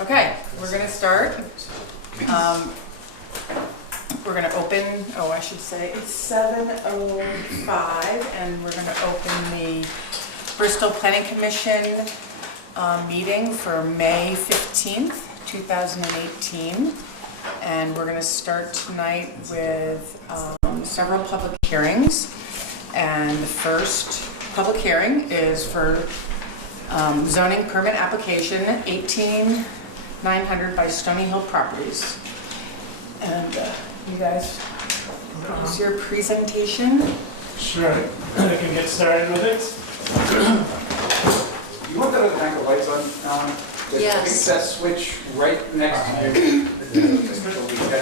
Okay, we're gonna start. We're gonna open, I should say, it's 7:05, and we're gonna open the Bristol Planning Commission meeting for May 15th, 2018. And we're gonna start tonight with several public hearings. And the first public hearing is for zoning permit application 18900 by Stony Hill Properties. And you guys, is your presentation? Sure, I can get started with it. You want that other anchor lights on, Alan? Yes. I think that switch right next to you. I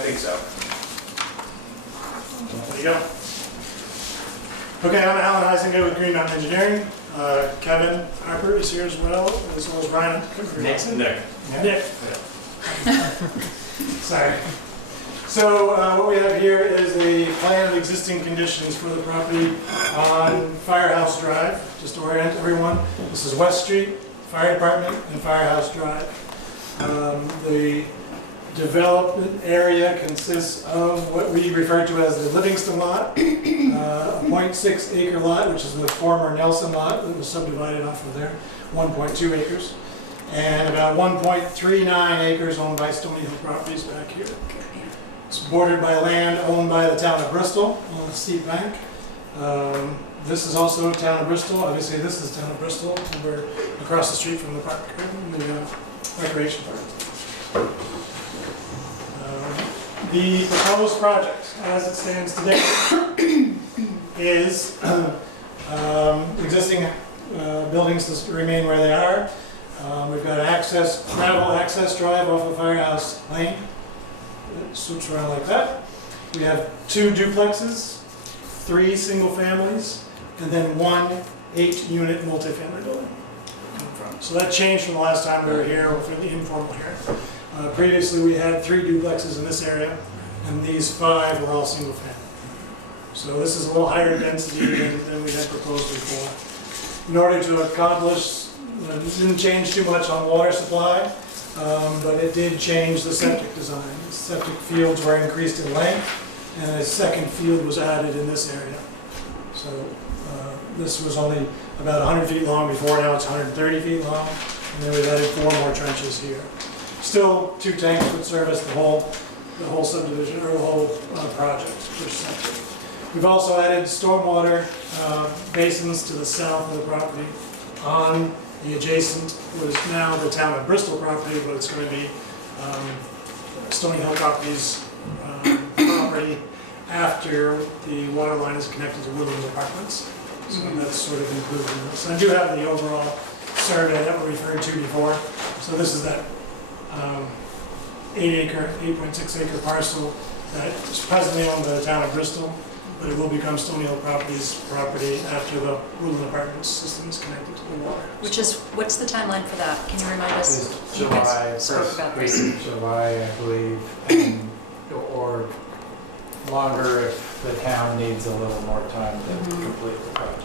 think so. There you go. Okay, I'm Alan Heisinger with Green Mountain Engineering. Kevin Harper is here as well as Ryan. Nick. Sorry. So what we have here is a plan of existing conditions for the property on Firehouse Drive. Just to orient everyone, this is West Street, Fire Department, and Firehouse Drive. The development area consists of what we refer to as the Livingston lot, a 0.6 acre lot, which is the former Nelson lot that was subdivided off of there, 1.2 acres, and about 1.39 acres owned by Stony Hill Properties back here. It's bordered by land owned by the town of Bristol on the steep bank. This is also town of Bristol. Obviously, this is town of Bristol, and we're across the street from the park, the recreation park. The proposed project, as it stands today, is existing buildings to remain where they are. We've got gravel access drive off of Firehouse Lane. It swoops around like that. We have 2 duplexes, 3 single families, and then 1 8-unit multifamily building. So that changed from the last time we were here, or for the informal here. Previously, we had 3 duplexes in this area, and these 5 were all single family. So this is a little higher density than we had proposed before. In order to accomplish, it didn't change too much on water supply, but it did change the septic design. The septic fields were increased in length, and a second field was added in this area. So this was only about 100 feet long before, now it's 130 feet long, and then we've added 4 more trenches here. Still, 2 tanks would service the whole subdivision, or the whole project for septic. We've also added stormwater basins to the south of the property on the adjacent, what is now the town of Bristol property, but it's going to be Stony Hill Properties property after the water line is connected to Woodland Apartments. So that's sort of included in this. And I do have the overall survey that we referred to before. So this is that 8.6 acre parcel that is presently owned by the town of Bristol, but it will become Stony Hill Properties property after the Woodland Apartments system is connected to the water. What's the timeline for that? Can you remind us? It's July, first week of July, I believe, or longer if the town needs a little more time to complete the project.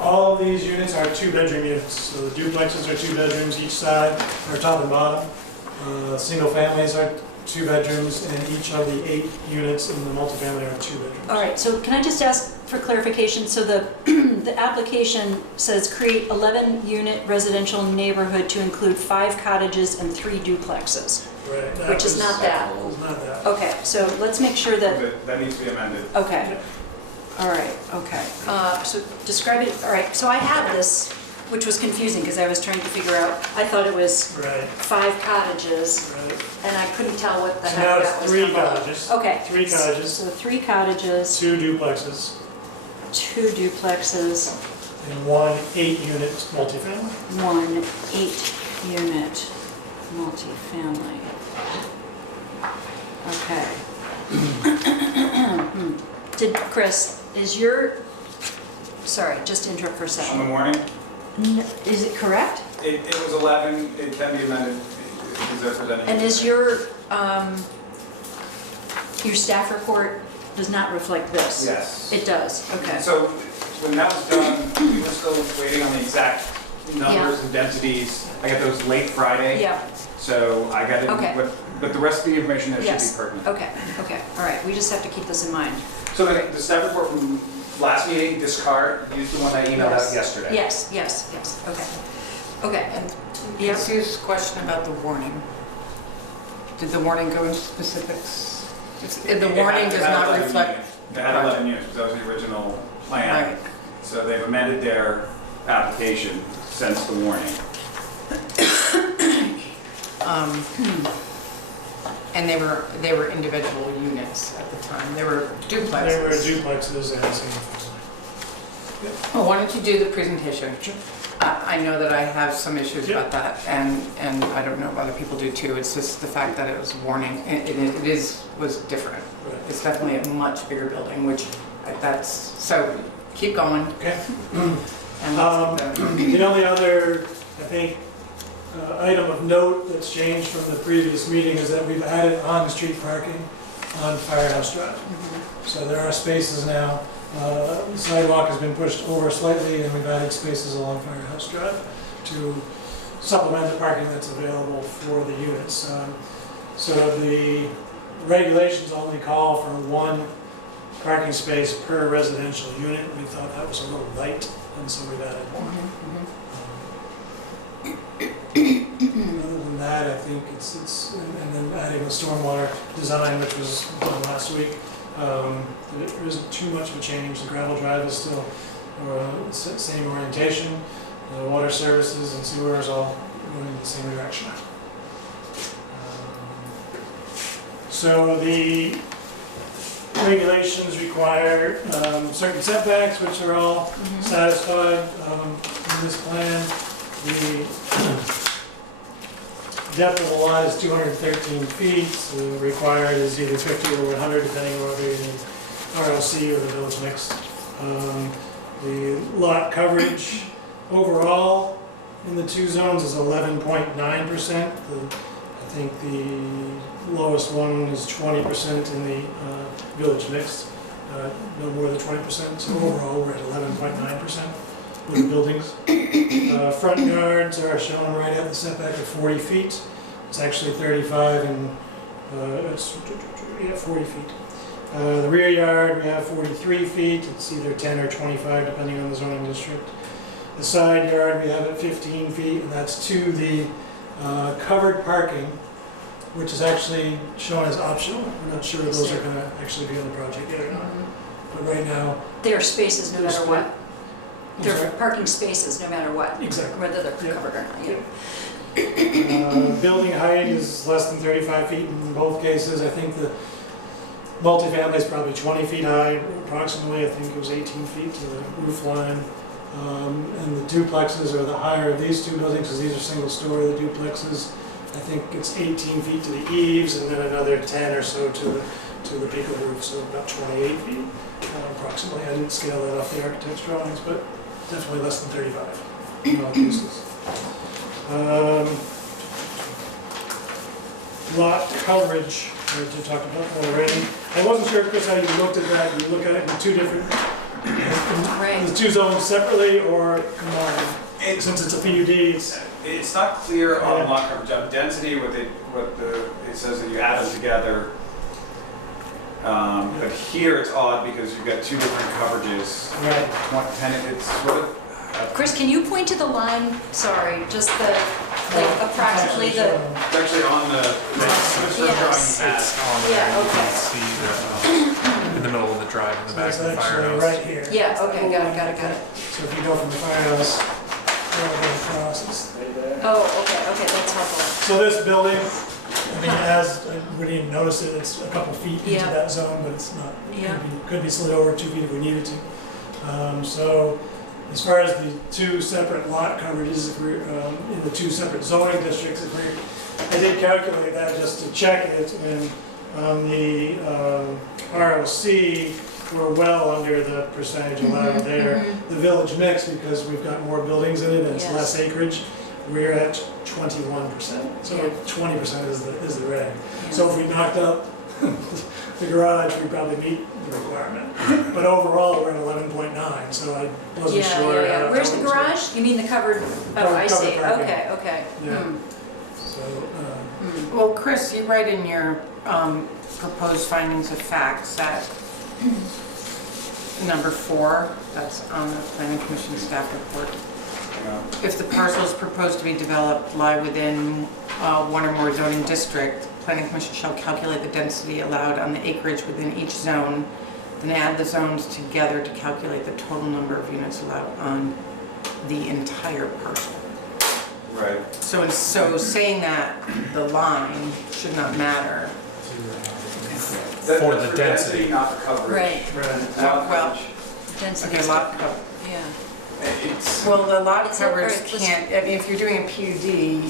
All of these units are 2-bedroom units. So the duplexes are 2 bedrooms each side, or top and bottom. Single families are 2 bedrooms, and each of the 8 units in the multifamily are 2 bedrooms. All right, so can I just ask for clarification? So the the application says create 11-unit residential neighborhood to include 5 cottages and 3 duplexes. Right. Which is not that. It's not that. Okay, so let's make sure that, That needs to be amended. okay. All right, okay. So describe it, all right, so I have this, which was confusing because I was trying to figure out, I thought it was Right. 5 cottages, Right. and I couldn't tell what the So heck now that it's was. 3 cottages. Okay. 3 cottages. So 3 cottages, 2 duplexes, 2 duplexes, and 1 8-unit multifamily. 1 8-unit multifamily. Okay. Chris, is your, sorry, just to interrupt for a On the second. morning, Is it correct? it was 11, it can be amended. Is there presented? And is your staff report does not reflect this? Yes. It does, okay. So when that was done, we were still waiting on the exact numbers and densities. I got those late Friday. Yeah, So I got Okay. it, but the rest of the information there should Yes. be pertinent. okay, all right, we just have to keep this in mind. So the staff report from last meeting, discard, use the one I emailed out Yes. yesterday. Yes, okay. And Yeah. Sue's question about the warning. Did the warning go into specifics? The warning does not reflect. It had 11 units, because that was the original plan. Right. So they've amended their application since the warning. And they were individual units at the time. They were duplexes. They were duplexes and single. Well, why don't you do the presentation? I know that I have some issues about that, and I don't know if other people do too. It's just the fact that it was warning, was different. Right. It's definitely a much bigger building, which so keep going. Okay. And let's keep going. The only other, I think, item of note that's changed from the previous meeting is that we've added on-street parking on Firehouse Drive. So there are spaces now. The sidewalk has been pushed over slightly, and we've added spaces along Firehouse Drive to supplement the parking that's available for the units. So the regulations only call for one parking space per residential unit. We thought that was a little light, and so we've added one. Other than that, I think it's and then adding the stormwater design, which was done last week. There isn't too much of a change. The gravel drive is still same orientation. The water services and sewers all going in the same direction. So the regulations require certain setbacks, which are all satisfied in this plan. The depth of the lot is 213 feet. So required is either 50 or 100, depending on whether you're in RLC or the village mix. The lot coverage overall in the two zones is 11.9%. I think the lowest one is 20% in the village mix, no more than 20%. So overall, we're at 11.9% with the buildings. Front yards are shown right at the setback of 40 feet. It's actually 35 and it's 40 feet. The rear yard, we have 43 feet. It's either 10 or 25, depending on the zoning district. The side yard, we have at 15 feet, and that's to the covered parking, which is actually shown as optional. We're not sure those are going to actually be on the project yet or not. But right now, There are spaces no matter what. I'm There sorry? are parking spaces no matter what. Exactly. Whether they're Yeah. covered or not. Yeah. Building height is less than 35 feet in both cases. I think the multifamily is probably 20 feet high, approximately. I think it was 18 feet to the roof line. And the duplexes are the higher of these two buildings, because these are single story, the duplexes. I think it's 18 feet to the eaves, and then another 10 or so to the peak of the roof, so about 28 feet approximately. I didn't scale that off the architect's drawings, but definitely less than 35 in all cases. Lot coverage, we talked about already. I wasn't sure, Chris, how you looked at that. You look at it in two different, the two zones separately or combined? Since it's a PUD, It's not clear on Yeah. lot coverage. On density, it says that you add them together. But here it's odd because you've got two different coverages. right? It's what? Chris, can you point to the line? Sorry, just approximately the. It's actually on the first drawing Yes. you had. It's on there. Yeah, You okay. can see the, in the middle of the drive in the So back it's of the actually firehouse. right here. Yeah, okay, got it. So if you go from the firehouse, all the way across, it's right there. Oh, okay, that's helpful. So this building, I mean, it has, I wouldn't even notice it, it's a couple feet into Yeah. that zone, but it's not, Yeah. could be slid over 2 feet if we needed to. So as far as the two separate lot coverages, if we're in the two separate zoning districts, I did calculate that just to check it, and on the ROC, we're well under the percentage allowed there. The village mix, because we've got more buildings in it and it's Yes. less acreage, we're at 21%. So Yeah. 20% is the red. So if we knocked up the garage, we probably meet the requirement. But overall, we're at 11.9, so I wasn't sure. how Where's the that was- garage? You mean the covered, oh, I see, Covered parking. okay. Yeah. Hmm. So, Well, Chris, you write in your proposed findings of facts that number 4, that's on the planning commission staff report. If the parcels proposed to be developed lie within one or more zoning district, planning commission shall calculate the density allowed on the acreage within each zone, then add the zones together to calculate the total number of units allowed on the entire parcel. Right. So saying that the line should not matter. For That's the density. not the coverage. Right, right. Lot Well, coverage. density. Okay, lot coverage. Yeah. It's, Well, the lot It's coverage alright, let's- can't, I mean, if you're doing a PUD,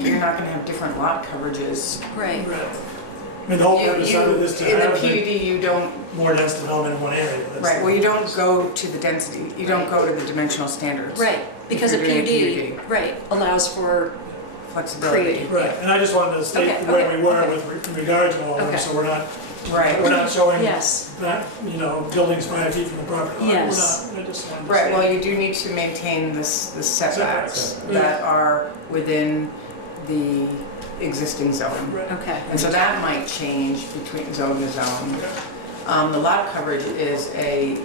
you're not gonna have different lot coverages. Right. Right. I mean, the whole You, purpose of it is to in the have the PUD, you don't, more dense development in one area. That's right, the- well, you don't go to the density, you don't go to the dimensional standards. Right, because a If you're doing a PUD, right, allows for, Flexibility. Creating. Right, and I just wanted to state Okay, where okay, we were okay. with regard to all of them, Okay. so we're not Right, showing yes, that, buildings 5 feet from the property line. Yes. We're not, I just wanted to right, say- well, you do need to maintain the setbacks Setbacks. that are within the existing zone. Right. okay. And so that might change between zone to zone. The lot coverage is it's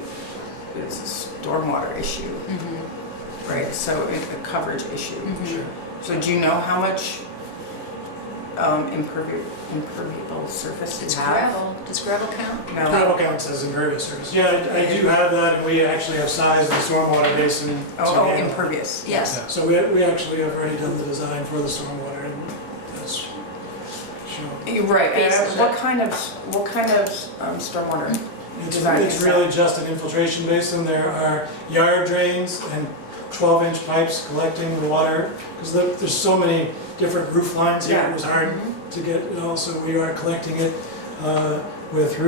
a stormwater issue, Mhm, right? So it's a coverage issue. mhm. Sure. So do you know how much impermeable surface It's you have? gravel, does gravel count? No. Gravel count says impervious surface. Yeah, I do have that, and we actually have sized the stormwater basin to Oh, handle it. impervious. Yes, So we actually have already done the design for the stormwater, and that's shown. You're right. Based on What kind of stormwater? Design It's is really just an infiltration basin. There are yard drains and 12-inch pipes collecting the water, because there's so many different roof lines here, it was hard Mhm. to get it all, so we are collecting it with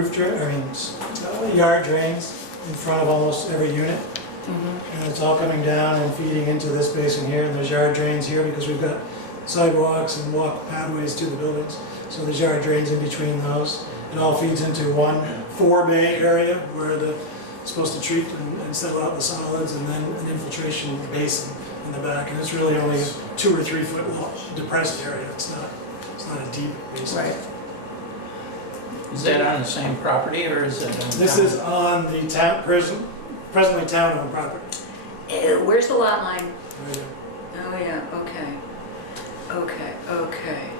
yard drains in front of almost every unit. Mhm. And it's all coming down and feeding into this basin here, and there's yard drains here because we've got sidewalks and walk pathways to the buildings. So there's yard drains in between those. It all feeds into one 4-bay area where it's supposed to treat and settle out the solids, and then an infiltration basin in the back. And it's really only a 2 or 3 foot depressed area. It's not a deep basin. Right. Is that on the same property or is it? This is on the presently town-owned property. Ew, where's the lot line? Right there. Oh, yeah, okay.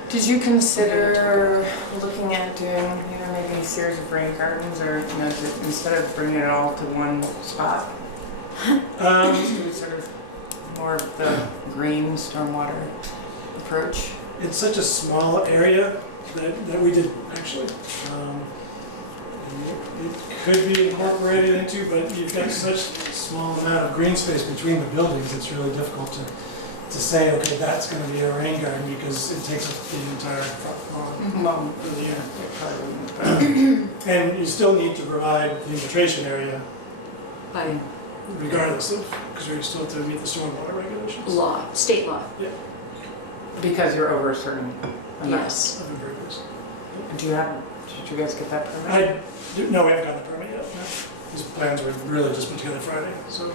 Did you consider looking at doing, maybe a series of rain gardens, or, instead of bringing it all to one spot? Do sort of more of the green stormwater approach? It's such a small area that we did, actually. It could be incorporated into, but you've got such a small amount of green space between the buildings, it's really difficult to say, okay, that's going to be a rain garden, because it takes up the entire front lawn Well, of the unit. it probably wouldn't, And you still need to provide the infiltration area By regardless of, because we still have to meet the stormwater regulations. law, state law, because you're over a certain amount. yes. Of impervious. Did you guys get that permit? No, we haven't gotten the permit yet. No. These plans were really just put together Friday, so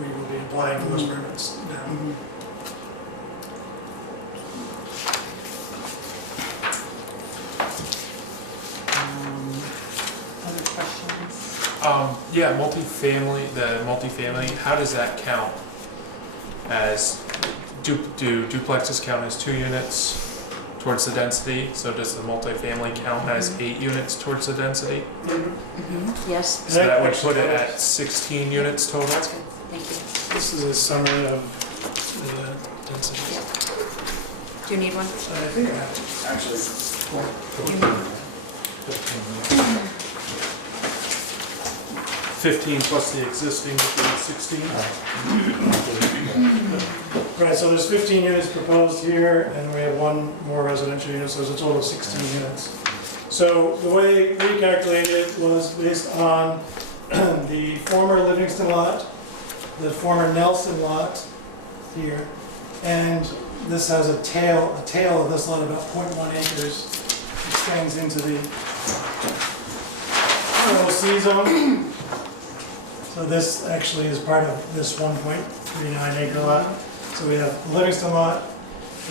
we will be applying for those permits now. Mhm. Other questions? Yeah, multifamily, how does that count? As, do duplexes count as 2 units towards the density? So does the multifamily count as 8 units towards the density? Yes, So that would put it at 16 units total? that's good, thank you. This is a summary of the density. Do you need one? I think I have it. actually, Do you need one? 15 plus the existing, would be 16? Right, so there's 15 units proposed here, and we have 1 more residential unit, so there's a total of 16 units. So the way we calculated it was based on the former Livingston lot, the former Nelson lot here, and this has a tail of this lot about 0.1 acres extends into the ROC zone. So this actually is part of this 1.39 acre lot. So we have Livingston lot,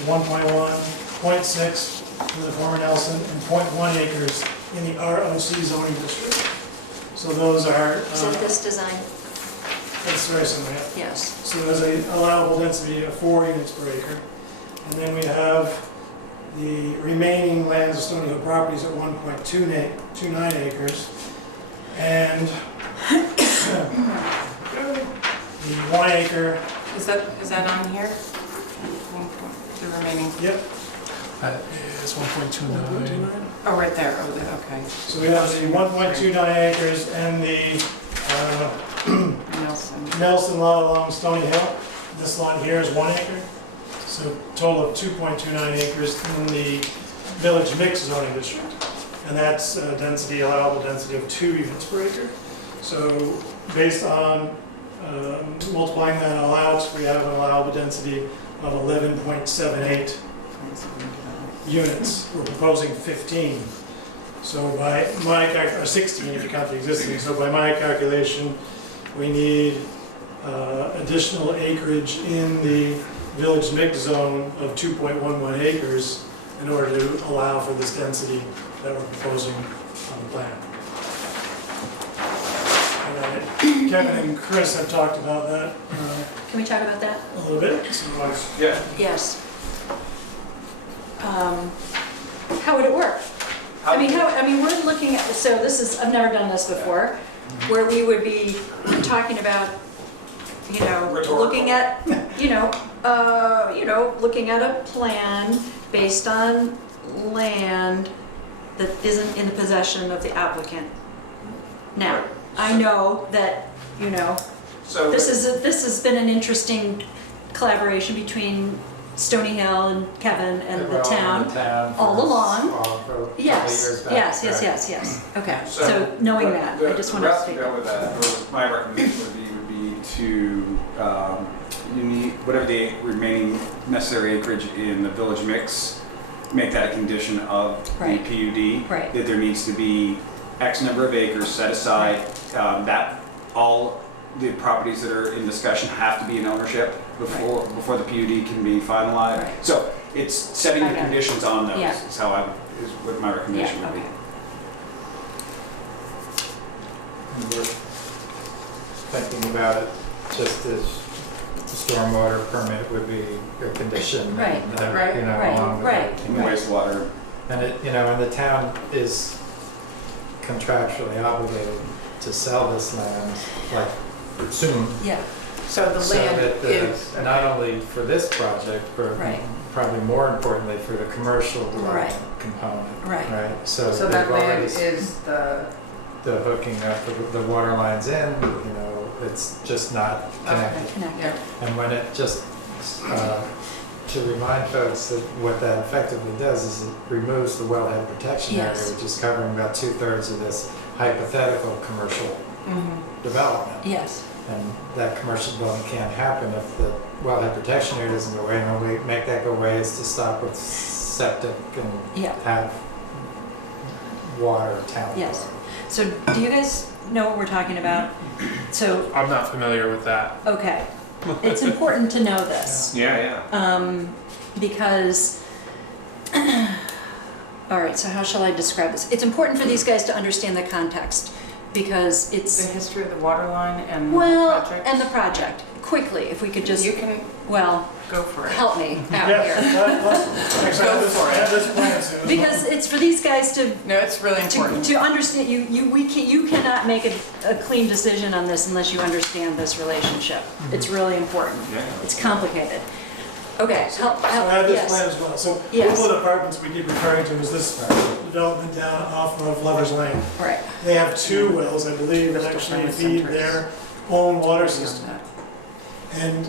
1.1, 0.6 for the former Nelson, and 0.1 acres in the ROC zoning district. So those are, Is that this design? that's very similar, yeah. Yes. So there's a allowable density of 4 units per acre. And then we have the remaining lands of Stony Hill properties at 1.29 acres. And the 1 acre, Is that on here? The remaining, yep. It's 1.29. oh, right there, oh, okay. So we have the 1.29 acres and the Nelson. Nelson lot along Stony Hill. This lot here is 1 acre. So total of 2.29 acres in the village mixed zoning district. And that's density, allowable density of 2 units per acre. So based on multiplying that all out, we have an allowable density of 11.78 units. We're proposing 15. So by my, or 16 if you count the existing. So by my calculation, we need additional acreage in the village mixed zone of 2.11 acres in order to allow for this density that we're proposing on the plan. And Kevin and Chris have talked about that Can we talk about that? a little bit. So, Yeah. Yes. How would it work? I mean, we're looking at, so this is, I've never done this before, where we would be talking about, looking at, looking at a plan based on land that isn't in the possession of the applicant. Now, I know that, So this has been an interesting collaboration between Stony Hill and Kevin and the town. all along. Yes, yes. Okay, so knowing that, I just want to The speak. route to go with that, or my recommendation would be to, you need, whatever the remaining necessary acreage in the village mix, make that a condition of the Right. PUD. Right. That there needs to be X number of acres set aside, that all the properties that are in discussion have to be in ownership before the PUD can be finalized. Right. So it's setting I the got it. conditions on those Yeah. is how is what my recommendation Yeah, would be. okay. We're thinking about it just as stormwater permit would be a condition. Right, and, right, along with right. it. And wastewater. And it, and the town is contractually obligated to sell this land, like, soon. Yeah, So the So land that is, not only for this project, but Right. probably more importantly for the commercial Right. development component. Right. Right, so so they've that land already, is the, the hooking up, the water lines in, it's just not connected. connected. And when it just, to remind folks that what that effectively does is it removes the wellhead protection area, Yes. which is covering about 2/3 of this hypothetical commercial development. Yes, And that commercial development can't happen if the wellhead protection area doesn't go away. And the way to make that go away is to stop with septic and yeah. have water, town water. Yes. So do you guys know what we're talking about? So, I'm not familiar with that. okay, it's important to know this. Yeah. Because, all right, so how shall I describe this? It's important for these guys to understand the context because the it's, history of the water line and the well, project? and the project. Quickly, if we could just, You can well, go for it. help me out Yeah, here. actually, I have this plan soon. Because it's for these guys to No, it's really important. to understand, you cannot make a clean decision on this unless you understand this relationship. It's really important. Yeah. It's complicated. Okay, help, So I have this plan yes. as well. So Yes. Woodland Apartments we keep referring to as this development down off of Lovers Lane. Right, They have 2 wells, I believe, that actually feed their own water system. And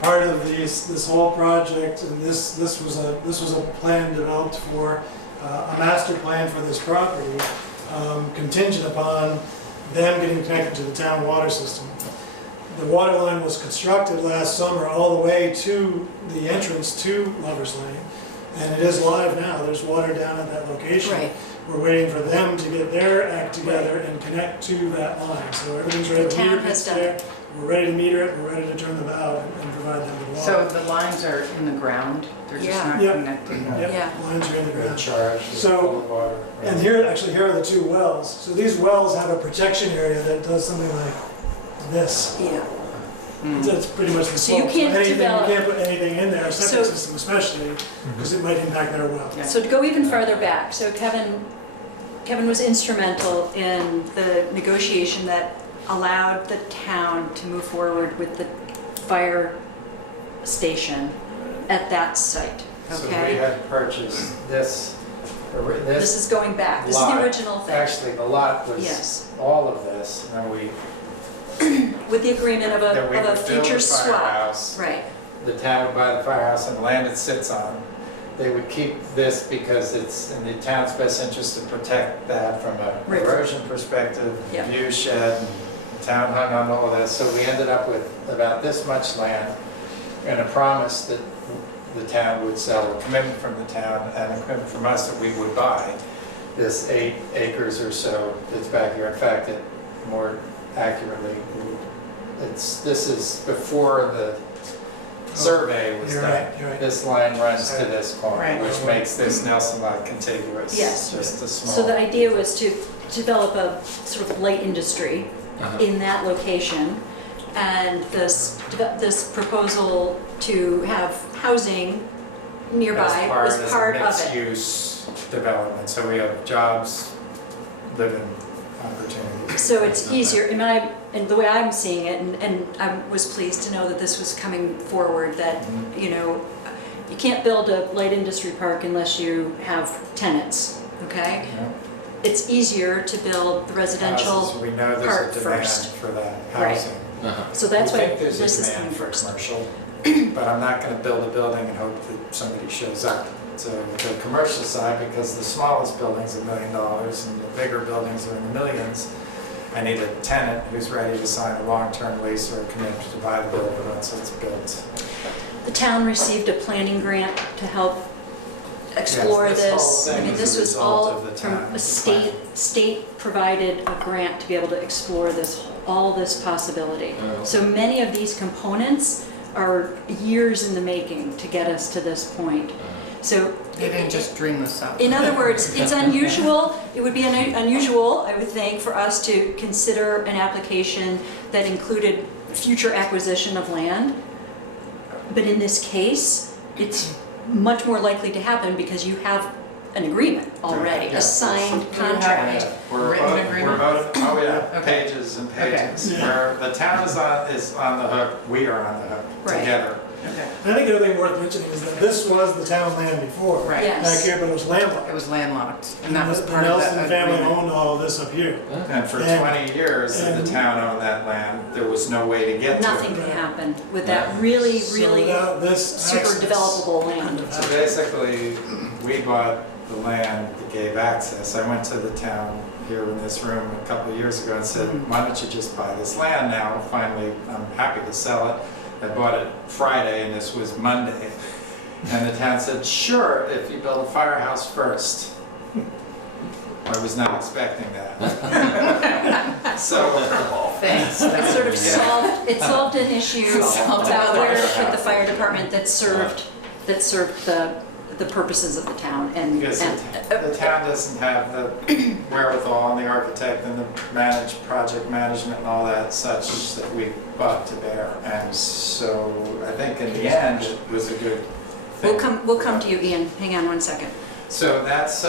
part of this whole project, and this was a plan developed for a master plan for this property, contingent upon them getting connected to the town water system. The water line was constructed last summer all the way to the entrance to Lovers Lane, And it is live now, there's water down at that location. Right. We're waiting for them to get their act together and connect to that line. So everything's ready, The the town meter has pit's done there. We're ready to meter it, we're ready to turn the valve and provide them with So water. the lines are in the ground, they're just Yeah. not Yep. connected. Yep, Yeah. lines are in the They're ground. charged with So- full of water. And here, actually, here are the two wells. So these wells have a protection area that does something like this. Yeah. That's pretty much the So you slope. can't Anything, develop- you can't put anything in there, septic So- system especially, because it might impact their well. Yeah. So to go even further back, so Kevin was instrumental in the negotiation that allowed the town to move forward with the fire station at that site, So we okay? had purchased this This is going back, this is the lot. original thing. Actually, the lot was Yes, all of this, and then we, with the agreement of that we a would build future a swap. firehouse. Right, The town would buy the firehouse and the land it sits on. They would keep this because it's in the town's best interest to protect that from a Right. erosion perspective, Yeah. view shed, and the town hung on all of this. So we ended up with about this much land and a promise that the town would sell, a commitment from the town and a commitment from us that we would buy this 8 acres or so that's back here. In fact, it more accurately, this is before the survey was You're done. right, you're right. This line runs to this corner, Right. which makes this Nelson lot contiguous. Yes. Just a small. so the idea was to develop a sort of light industry in that location. And this proposal to have housing nearby was part of As it. mixed-use development, so we have jobs, living opportunities. So it's easier, and the way I'm seeing it, and I was pleased to know that this was coming forward, that, Mhm. you know, you can't build a light industry park unless you have tenants, okay? You know, It's easier to build the residential, houses, we know there's part a demand first. for that Right. housing. so that's We why think there's a this is coming demand for first. commercial, but I'm not gonna build a building and hope that somebody shows up. So the commercial side, because the smallest building's $1 million and the bigger buildings are in the millions, I need a tenant who's ready to sign a long-term lease or a commitment to buy the building once it's built. The town received a planning grant to help explore Yes, this whole this. I thing mean, is this a was result all of the from a town's state provided a grant to be able to explore all this possibility. So many of these components are years in the making to get us to this point. So They didn't just dream this up. in other words, it's unusual, it would be unusual, I would think, for us to consider an application that included future acquisition of land. But in this case, it's much more likely to happen because you have an agreement already, Yeah. a signed You have contract. We're Written both, agreement? we're both, oh yeah, Okay. pages and Okay. pages. Yeah. Where the town is on the hook, we are on the hook Right. together. Okay. I think the other thing worth mentioning is that this was the town land before. Right. Yes. Back here, but it was landlocked. It was landlocked, and that was The part of Nelson the family agreement. owned all of this up here. And for And- 20 years that and- the town owned that land, there was no way to get to it. Nothing can happen with that really, So really without this super access, developable land. So basically, we bought the land that gave access. I went to the town here in this room a couple of years ago and said, why don't you just buy this land now? Finally, I'm happy to sell it. I bought it Friday and this was Monday. And the town said, sure, if you build a firehouse first. I was not expecting that. So, Thanks. It sort of Yeah. solved an issue Solved about another where issue. to put the fire department that served the purposes of the town and. because the town doesn't have the wherewithal and the architect and the project management and all that such that we brought to bear. And so I think in the end, it was a good thing. We'll come to you, Ian. Hang on one second. So that's,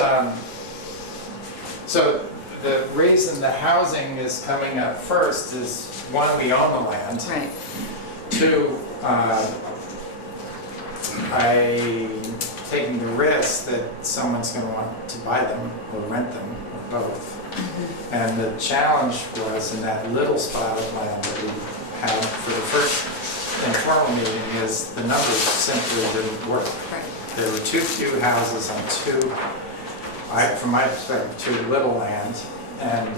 so the reason the housing is coming up first is, one, we own the land. Right. Two, I'm taking the risk that someone's going to want to buy them or rent them or both. And the challenge was in that little spot of land that we had for the first informal meeting is the numbers simply didn't work. Right. There were too few houses on from my perspective, too little land. And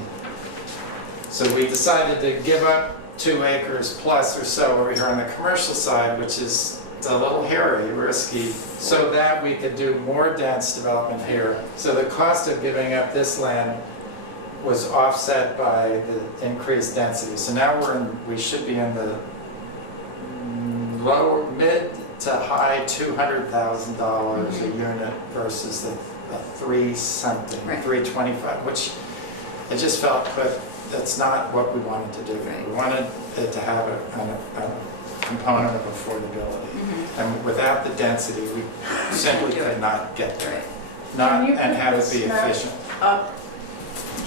so we decided to give up 2 acres plus or so over here on the commercial side, which is it's a little hairy, risky, so that we could do more dense development here. So the cost of giving up this land was offset by the increased density. So now we should be in the mid to high $200,000 a unit versus the 3-something, Right. 325, which it just felt, but that's not what we wanted to do. Right. We wanted it to have a component of affordability. Mhm. And without the density, we simply Do it. could not get there. Right. Not, you and put have it this be map efficient. Up,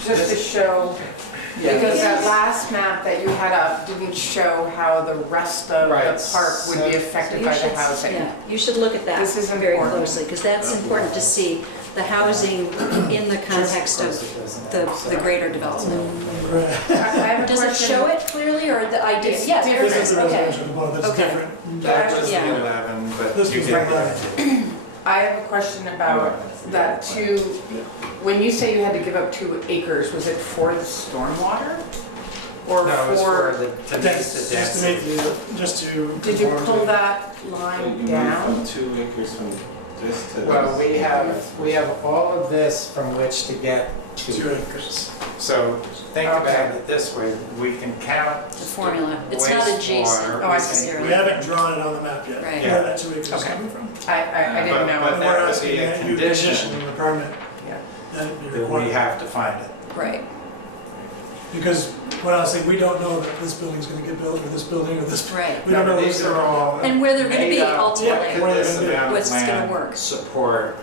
just to show, because that last map that you had up didn't show how the rest of the Right, park would be so- affected by the housing. Yeah, you should look at that This is very important. closely, because that's important to see the housing in the context of the greater development. Right. I have a Does it question. show it clearly, or the idea? It's Yes, different. This is the okay. resolution component that's Okay. different. That was the Yeah. 11, but This you was get the that. I have a question about that when you say you had to give up 2 acres, was it for the stormwater? Or No, it was for the, to meet That's the just to density. make the, just to. Did you conform pull to- that line down? From 2 acres from this to Well, this. we have all of this from which to get 2 acres. So think Okay. about it this way, we can count The formula, it's not adjacent wastewater. Oh, I see. We necessarily. haven't drawn it on the map yet. Right. Where that 2 acres is Okay. coming from. I didn't But know. And we're that would asking be a that you condition. condition in the permit Yeah. that it be That we required. have to find it. Right. Because when I say we don't know that this building's gonna get built, or this building, or this, Right. we don't know These these are all. And where they're gonna be made up. ultimately. Where they're This gonna be. amount of What's gonna land work. Support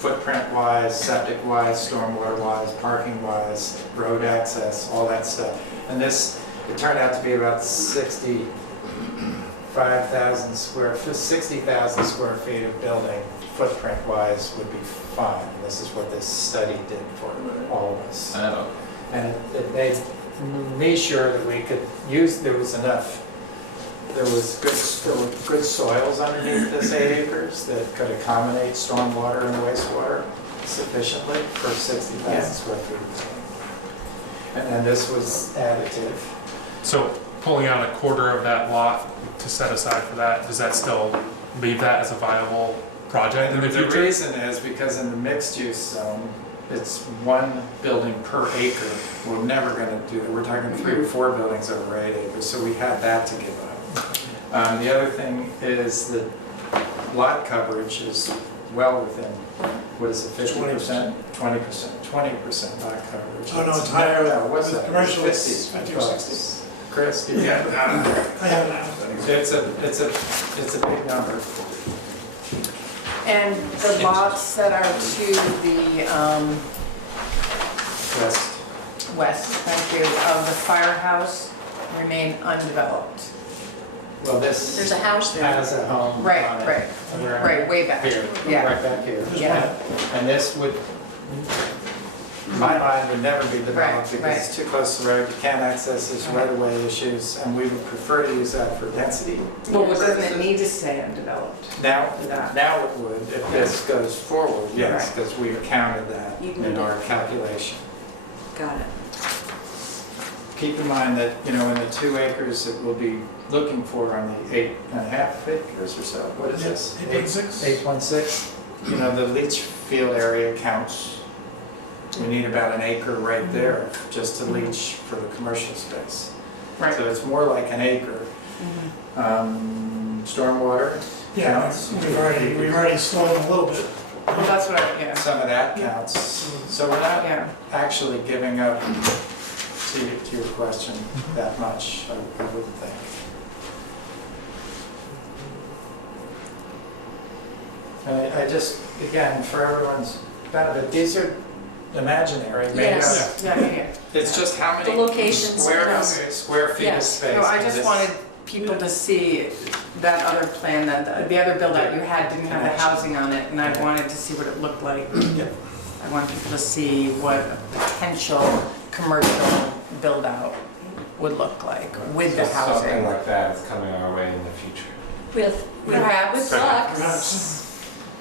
footprint-wise, septic-wise, stormwater-wise, parking-wise, road access, all that stuff. And this, it turned out to be about 60,000 square feet of building, footprint-wise would be fine. This is what this study did for all of us. Oh. And it made me sure that we could use, there was good soils underneath this 8 acres that could accommodate stormwater and wastewater sufficiently for 60,000 square feet. And then this was additive. So pulling out a quarter of that lot to set aside for that, does that still leave that as a viable project in the The future? reason is because in the mixed use zone, it's 1 building per acre. We're never gonna do that. We're talking 3 or 4 buildings over 8 acres, so we had that to give up. The other thing is that lot coverage is well within, what is it, 50%? 20% lot coverage. Oh, no, it's higher. No, what's With that? commercial, it's 50s, 50 or 60. Chris, do you have it? I have it now. It's a big number. And the lots that are to the West. west, thank you, of the firehouse remain undeveloped. Well, this There's a house there. has a home Right, on it. right, We're right, way back. Here, Yeah. right back here. This Yeah. one. And this would, my line would never be developed Right, because right. it's too close to the road, you can't access this right-of-way issues, and we would prefer to use that for density. Well, doesn't it need to stay undeveloped? Now, Yeah. now it would, if this goes forward, yes, Right. because we counted that You can in do our it. calculation. Got it. Keep in mind that, in the 2 acres that we'll be looking for on the 8.5 acres or so, what is this? 8.6. 8.6, the leach field area counts. We need about an acre right there just to leach for the commercial space. Right. So it's more like an acre. Stormwater Yeah, counts. we've already stolen a little bit. Well, that's what yeah, Some of that counts. So we're not yeah. actually giving up, to your question, that much, I wouldn't think. And I just, again, for everyone's benefit, these are imaginary, made up. Yes. Yeah. It's just how many The locations, square feet of Yes. space. No, I just This- wanted people to see that other plan, that the other build out you had didn't have the housing on it, and I wanted to see what it looked like. Yep. I want people to see what a potential commercial build out would look like with the So Something housing. like that is coming our way in the future. With Perhaps. luck. Perhaps.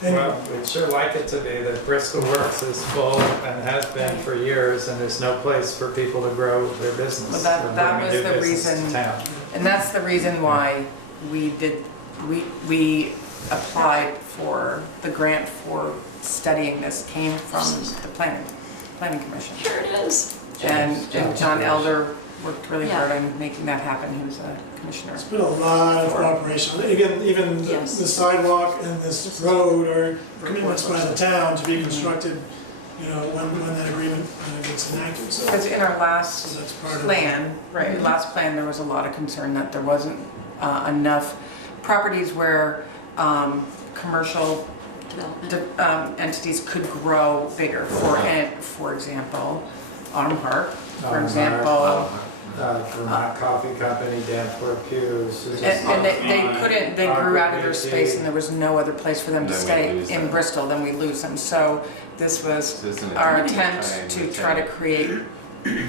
And Well, we'd sure like it to be that Bristol Works is full and has been for years, and there's no place for people to grow their business. Well, that or was bring new the business to reason- town. And that's the reason why we did we applied for the grant for studying this came from the planning commission. Here it is. And John Elder worked really Yeah. hard on making that happen. He was a commissioner. There's been a lot of cooperation. Even the Yes. sidewalk and this road are commitments by the town to be constructed, you know, when that agreement gets enacted, so. Because in our So last that's part of. plan, right, last plan, there was a lot of concern that there wasn't enough properties where commercial Development. entities could grow bigger. For example, Autumn Park, for Autumn example. Vermont Coffee Company, Danforth Pew, Susan. And they couldn't, they grew out of their Auburn space and there was no other place for them to Then we stay lose in them. Bristol, then we lose them. So this was So it's an our attempt attempt to to try to create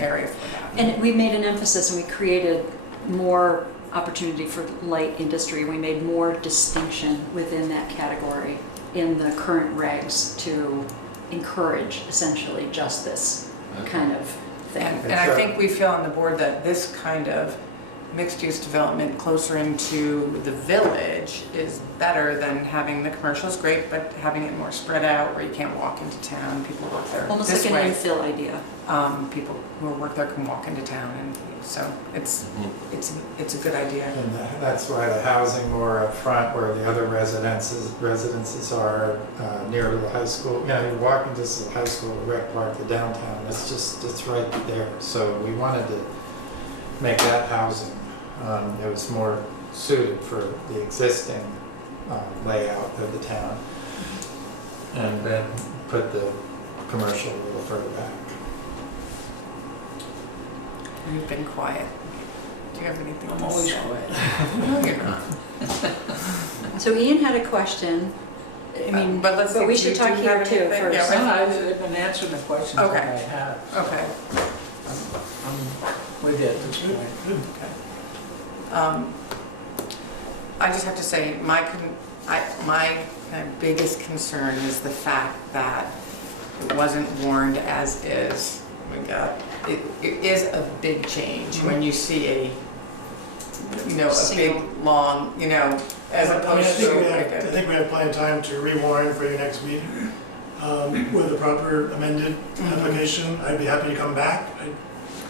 area for that. And we made an emphasis and we created more opportunity for light industry. We made more distinction within that category in the current regs to encourage essentially just this kind of thing. And I think we feel on the board that this kind of mixed-use development closer into the village is better than having the commercial is great, but having it more spread out where you can't walk into town, people work there Almost this like way. an infill idea. People who work there can walk into town, and so it's a good idea. And that's why the housing more up front where the other residences are near to the high school. You know, you're walking just to the high school, the rec park, the downtown, it's right there. So we wanted to make that housing, it was more suited for the existing layout of the town. And then put the commercial a little further back. You've been quiet. Do you have anything I'm to always say? quiet. No, you're not. So Ian had a question. I mean, But let's see, we do should you talk here have too anything? first. Yeah, No, I've been answering the questions that Okay. I have. Okay. I'm with it at this point. I just have to say, my kind of biggest concern is the fact that it wasn't warned as is. It is a big change when you see a big, long, as opposed I to. think we have plenty of time to rewarn for your next meeting with a proper amended application. I'd be happy to come back. I'm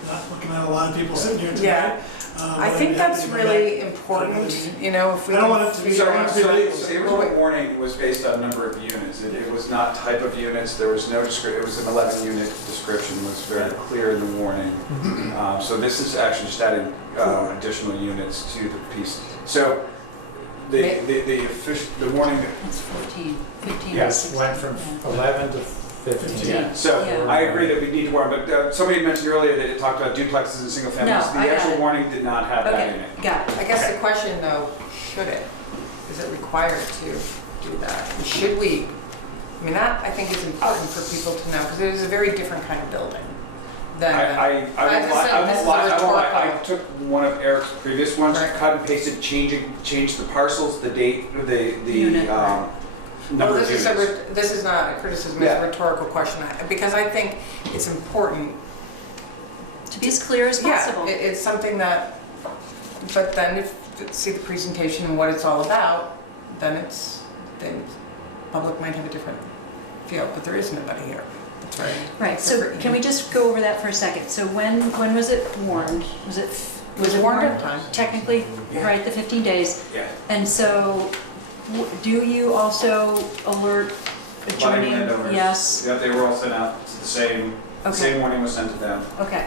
not looking at a lot of people sitting here tonight. Yeah. I think that's really important, if we. I don't want it to be. So the original warning was based on number of units. It was not type of units. There was no description. It was an 11-unit description. It was very clear in the warning. So this is actually just adding additional units to the piece. So the warning. It's 14, 15. Yes, Went from 11 to 15. Yeah. So Yeah. I agree that we need to warn, but somebody mentioned earlier that it talked about duplexes and single families. No, I The got actual it. warning did not have that in Okay, it. got it. I guess the question though, should it? Is it required to do that? And should we? I mean, that I think is important for people to know, because it is a very different kind of building than. I just won't said this is lie, I won't lie. I rhetorical. took one of Eric's previous ones, Right. cut and pasted, changed the parcels, the date, the Unit, right. number Well, of this units. this is not a criticism, it's Yeah. a rhetorical question, because I think it's important. To be as clear as possible. Yeah, it's something that, but then if you see the presentation and what it's all about, then the public might have a different feel, but there is nobody here. That's right. Right, so can we just go over that for a second? So when was it warned? Was it warned at time. Technically, Yeah. right, the 15 days? Yeah. And so do you also alert adjoining? landowners. Yes, Yeah, they were all sent out, it's the same okay, warning was sent to them. okay.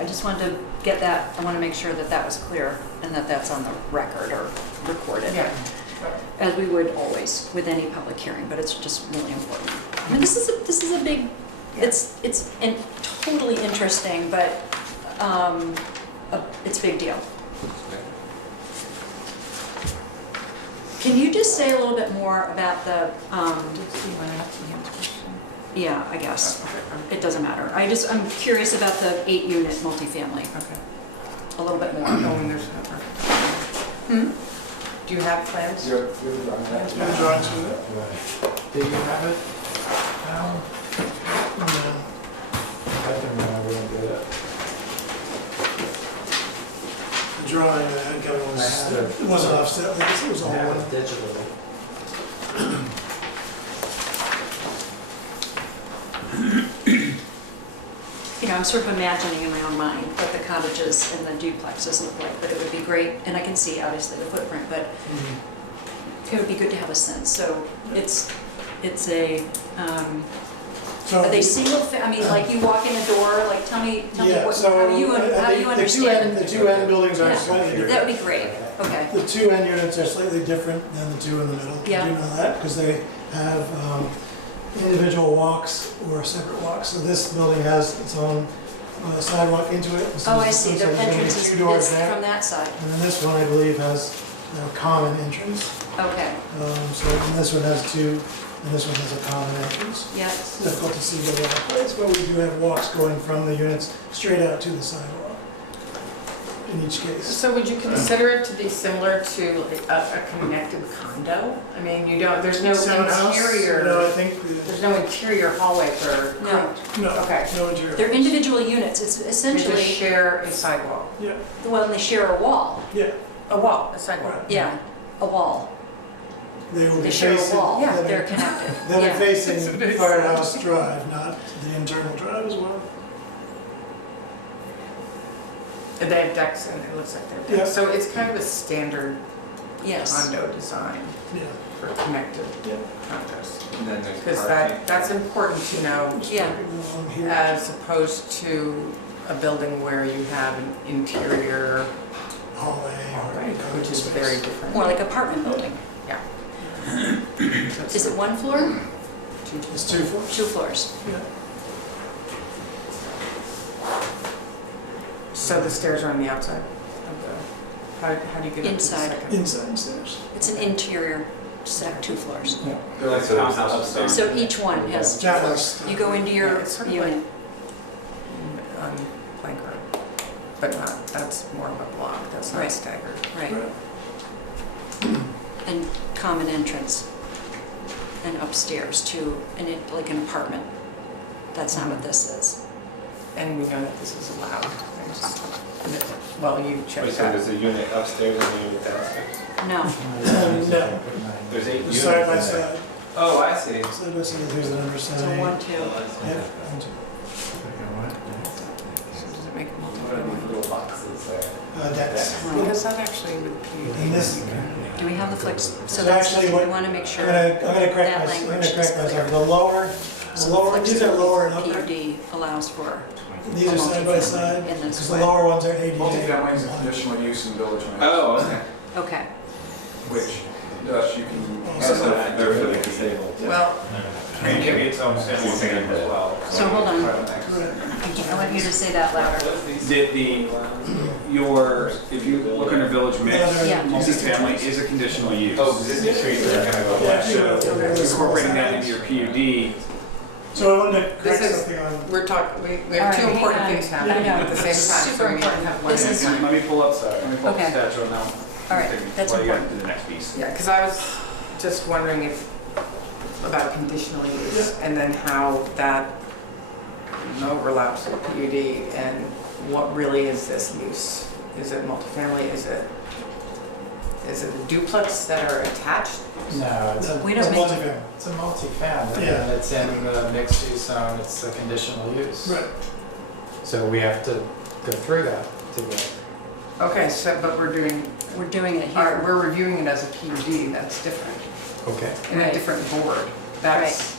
I just wanted to get that, I want to make sure that that was clear and that that's on the record or recorded. Yeah. As we would always with any public hearing, but it's just really important. I mean, this is a big, it's totally interesting, but it's a big deal. Can you just say a little bit more about the, yeah, I guess, it doesn't matter. I'm curious about the 8-unit multifamily, Okay. a little bit more. Oh, and there's Hmm? Do you have plans? And drawings with it? Do you have it now? No. I can remember and get it. The drawing that Kevin was it wasn't offset, it was all I have one. it digitally. You know, I'm sort of imagining in my own mind what the cottages and the duplexes look like, but it would be great, and I can see obviously the footprint, but it would be good to have a sense. So it's a, So are they single, I mean, like you walk in the door, like tell me yeah, what, so how do you understand? the two end buildings are Yeah. slightly different. That would be great, okay. The two end units are slightly different than the two in the middle. Yeah. You do know that, because they have individual walks or separate walks. So this building has its own sidewalk into it. and so Oh, I there's- see, so their there's gonna be entrance two doors is there. from that side, And then this one, I believe, has a common entrance. okay, So and this one has two, and this one has a common entrance. yeah. It's difficult to see the walk ways, but we do have walks going from the units straight out to the sidewalk in each case. So would you consider it to be similar to like a connected condo? I mean, you don't, there's no Townhouse? No, I interior, think, there's no interior hallway for. No. no, Okay. no interior. They're individual units, it's They essentially, just share a sidewalk, Yeah, well, they share a wall, yeah, a wall, a sidewalk. right. yeah, a wall. They will be They share a facing. wall, yeah, they're connected, They'll be yeah. facing Firehouse Drive, not the internal drive as well. And they have decks and it looks like they're decks. Yeah. So it's kind of a standard Yes, condo design Yeah. for connected Yeah. condos. And then there's Because parking. that's important to know yeah, Along here. as opposed to a building where you have an interior Hallway or. hallway, which is very different. more like apartment building. Is it one floor? It's 2 floors. 2 floors. Yeah. So the stairs are on the outside of the, how do you get up to the Inside. second? Inside stairs. It's an interior set, 2 floors. They're like So there's townhouses. upstairs. So each one has 2 floors. Townhouse. You go into Yeah, your it's sort of unit. On Plank Road, but not, that's more of a block, that's not Right. staggered. Right, Right. and common entrance. And upstairs to, like an apartment. That's not what this is. And we know that this is allowed. Well, you Wait, checked so that. there's a unit upstairs and a unit downstairs? No, No. There's 8 units Side by in there. side. Oh, I see. Side by side, here's the number so sign. 1, 2. Yeah. 1, 2. Does it make What are multiple? these little boxes there? Decks. Because that actually would And be. this, Do we have the flex, so So that's, actually we what- want to make sure I'm that gonna correct language is myself. clear. The lower, these are lower and upper. PUD allows for. These are side by side, In this because the way. lower ones are ADA. Multifamily is a conditional use in village limits. Oh, okay. Okay, Which, you can. So they're for the disabled. Well, It can be its own single thing as well. So hold on. Right. I want you to say that louder. If you look under village mix, Yeah. multifamily is a conditional use. Oh, existing trees are gonna go Yeah. away. So incorporating that into your PUD, So I wanted to correct This is- something on, we're talking, we All have two right, important hang on. things happening I know. at the same time, so Super we need to important. have one This at a is- time. let me pull up the Okay. statute on that one. All right, that's While you important. get to the next piece. Yeah, because I was just wondering if, about conditional use, and then how that overlaps with PUD, and what really is this use? Is it multifamily, is it a duplex that are attached? No, We it's don't make- multifamily. it's a multifamily, Yeah. and it's in the mixed use zone, it's a conditional use. Right. So we have to go through that together. Okay, so, but we're doing, We're doing it all right, here. we're reviewing it as a PUD, that's different, Okay. in a Right. different board. That's,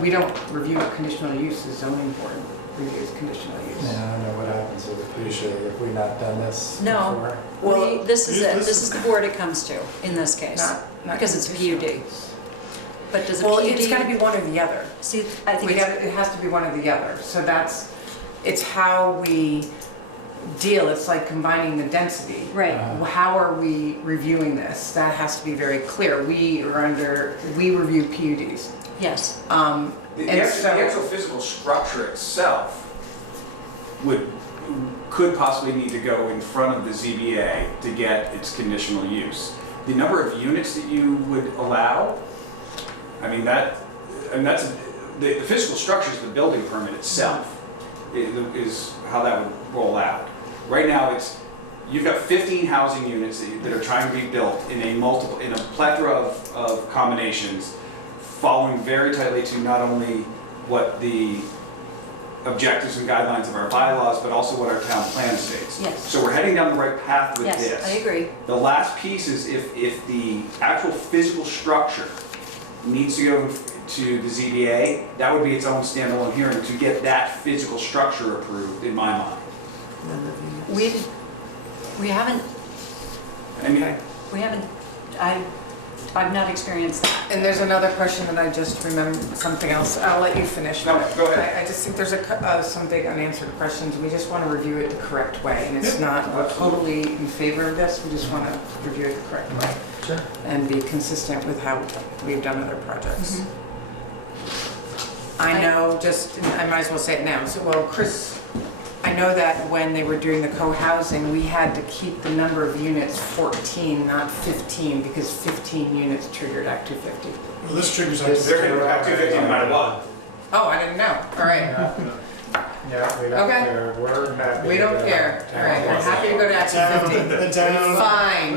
we don't review a conditional use, the zoning board reviews conditional use. Yeah, I don't know what happens with it usually if we've not done this No. before. Well, This is it, this this is the board it comes to, in this case. Not Because it's conditional PUD. use. But does a Well, PUD? it's gotta be one or the other. See, I think We it's, got, it has to be one or the other, so it's how we deal, it's like combining the density. right, How are we reviewing this? That has to be very clear. We review PUDs. yes, The And actual, so- the actual physical structure itself could possibly need to go in front of the ZBA to get its conditional use. The number of units that you would allow, I mean, the physical structure is the building permit itself, is how that would roll out. Right now, you've got 15 housing units that are trying to be built in a plethora of combinations, following very tightly to not only what the objectives and guidelines of our bylaws, but also what our town plan states. Yes. So we're heading down the right path with this. Yes, I agree. The last piece is if the actual physical structure needs to go to the ZBA, that would be its own standalone hearing to get that physical structure approved, in my mind. We haven't, I've not experienced that. And there's another question that I just remembered, something else. I'll let you finish. No, go ahead. I just think there's some big unanswered questions. We just want to review it the correct way. And it's not, we're totally in favor of this. We just want to review it the correct way. Sure. And be consistent with how we've done other projects. I know, I might as well say it now. So, well, Chris, I know that when they were doing the co-housing, we had to keep the number of units 14, not 15, because 15 units triggered Act 250. Well, this triggers Act They're 250. going to Act 250 no matter what. Oh, I didn't know. All right. Yeah, we don't Okay. care, we're happy. We don't care. All right, we're happy to go to Act 250. The town, Fine.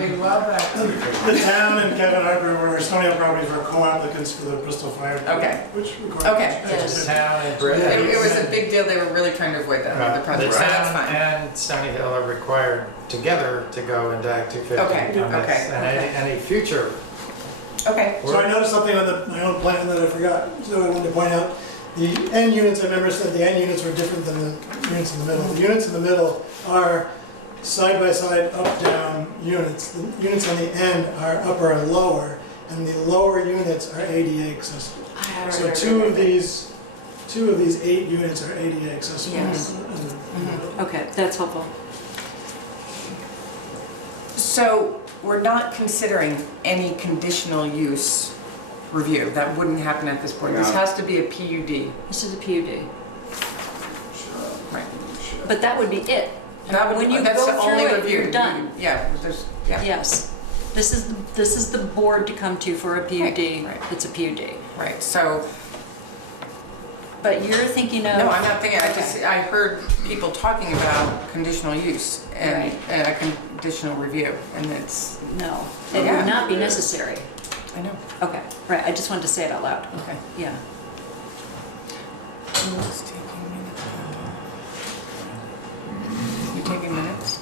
the town and Kevin Harper were, Stony Hill Properties were co-applicants for the Bristol Fire. Okay. Which required. Okay. The town and It was a big deal. They were really trying to avoid that with the project, so that's town fine. and Stony Hill are required together to go into Act 250 Okay, on this. okay, And okay. any future. Okay. So I noticed something on my own plan that I forgot, so I wanted to point out. The end units, I remember said the end units were different than the units in the middle. The units in the middle are side-by-side, up-down units. The units on the end are upper and lower, and the lower units are ADA accessible. So two of these 8 units are ADA accessible. Yes. Okay, that's helpful. So we're not considering any conditional use review. That wouldn't happen at this point. This No. has to be a PUD. This is a PUD. Right. But that would be it. That would, When you that's go the through only it, review. you're done. Yeah, yeah. Yes. This is the board to come to for a PUD. Right. It's a PUD. Right, so, But you're thinking of. no, I'm not thinking, Okay. I heard people talking about conditional use and Right. and a conditional review, and it's, No, it Yeah. would not be necessary. I know, Okay, right, I just wanted to say it out loud. okay. Yeah. Who's taking minutes? You taking minutes?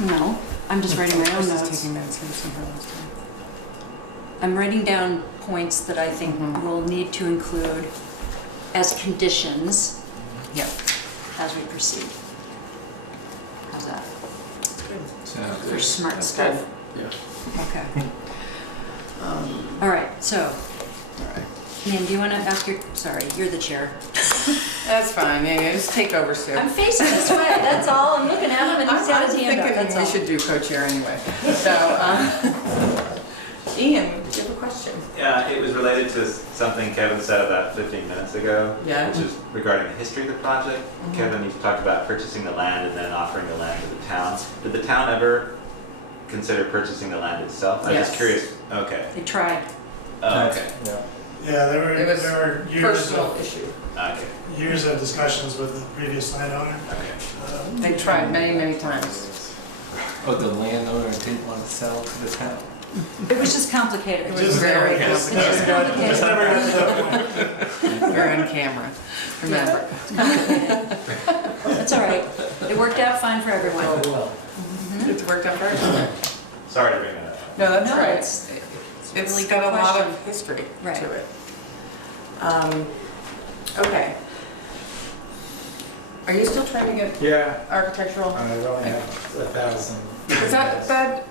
No, I'm just writing my own Chris is notes. taking minutes, I haven't seen her last time. I'm writing down points that I think Mhm. we'll need to include as conditions Yeah. as we proceed. How's that? For Good. smart That's stuff? good. Okay. All right, so, All right. Nan, do you want to ask sorry, you're the chair. That's fine, yeah, just take over, Sue. I'm facing this way, that's all. I'm looking at him and he's got his hand up, that's I'm all. thinking we should do co-chair anyway. So, Ian, do you have a question? Yeah, it was related to something Kevin said about 15 minutes ago. Yeah. Which is regarding the history of the project. Mhm. Kevin, you talked about purchasing the land and then offering the land to the town. Did the town ever consider purchasing the land itself? I'm Yes. just curious. Okay. They tried. Oh, okay. Yeah. Yeah, there It was were Personal issue. Okay. years of discussions with the previous landowner. Okay. They tried many, many times. Oh, the landowner didn't want to sell to the town? It was just complicated. It was very complicated. Just never got to that point. You're on camera, remember. That's all right. It worked out fine for everyone. well. It's worked out very well. Sorry to bring that up. No, that's No, right. it's a It's really got good a lot question. of history Right. to it. Okay. Are you still trying to get Yeah, architectural? I only have 1,000. Is that,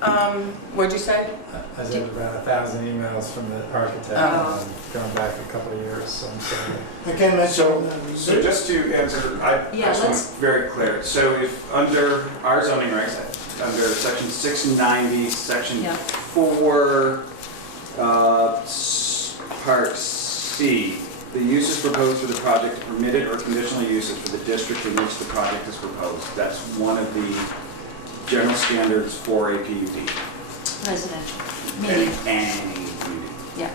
what'd you say? I sent about 1,000 emails from the architect, Oh. going back a couple of years, so I'm sorry. I can mention. So just to answer, I Yeah, just want let's- to be very clear. So if under our zoning regs, under section 690, section Yeah. 4, part C, the uses proposed for the project are permitted or conditional uses for the district in which the project is proposed. That's one of the general standards for a PUD. Residential. And Meaning, any unit. yeah,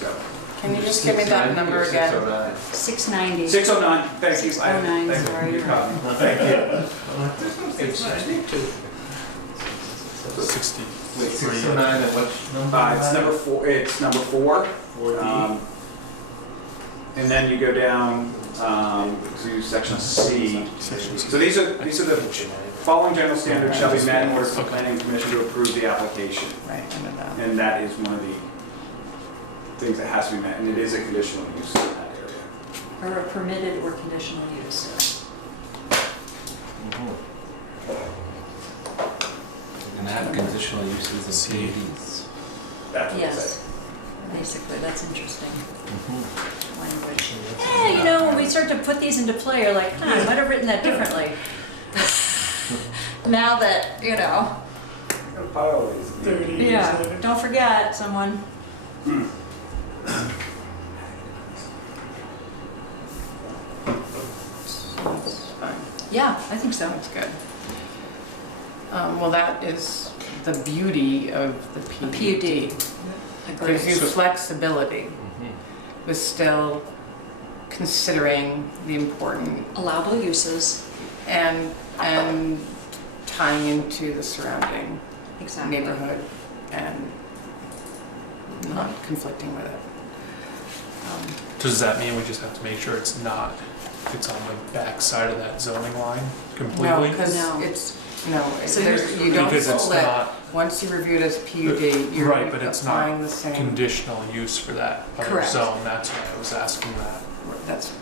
So, Can you just give me that number again? 690. 609, thank you. 609, Thank you. sorry. Your copy. Thank you. It's 63. 69 and which number? It's number 4. It's number 4. 4D. And then you go down to section C. So these are the following general standards shall be met in order for the planning commission to approve the application. Right, under that. And that is one of the things that has to be met, and it is a conditional use in that area. Or a permitted or conditional use. And have conditional uses in PUDs. That's what it Yes, says. basically, that's interesting Mm-hmm. language. Yeah, you know, when we start to put these into play, you're like, I might have written that differently. Now that, you know, Got a pile of these. 30 years yeah, later. don't forget someone. That's fine. Yeah, I think so. That's good. Well, that is the beauty of the A PUD. PUD. Gives you So- flexibility, but still considering the important Allowable uses, and tying into the surrounding exactly. neighborhood and not conflicting with it. Does that mean we just have to make sure it's on the back side of that zoning line No, completely? because No. so here's- you don't Because it's pull it, not once you review it as PUD, you're right, but it's not applying the same. conditional use for that other Correct. zone. That's why I was asking that.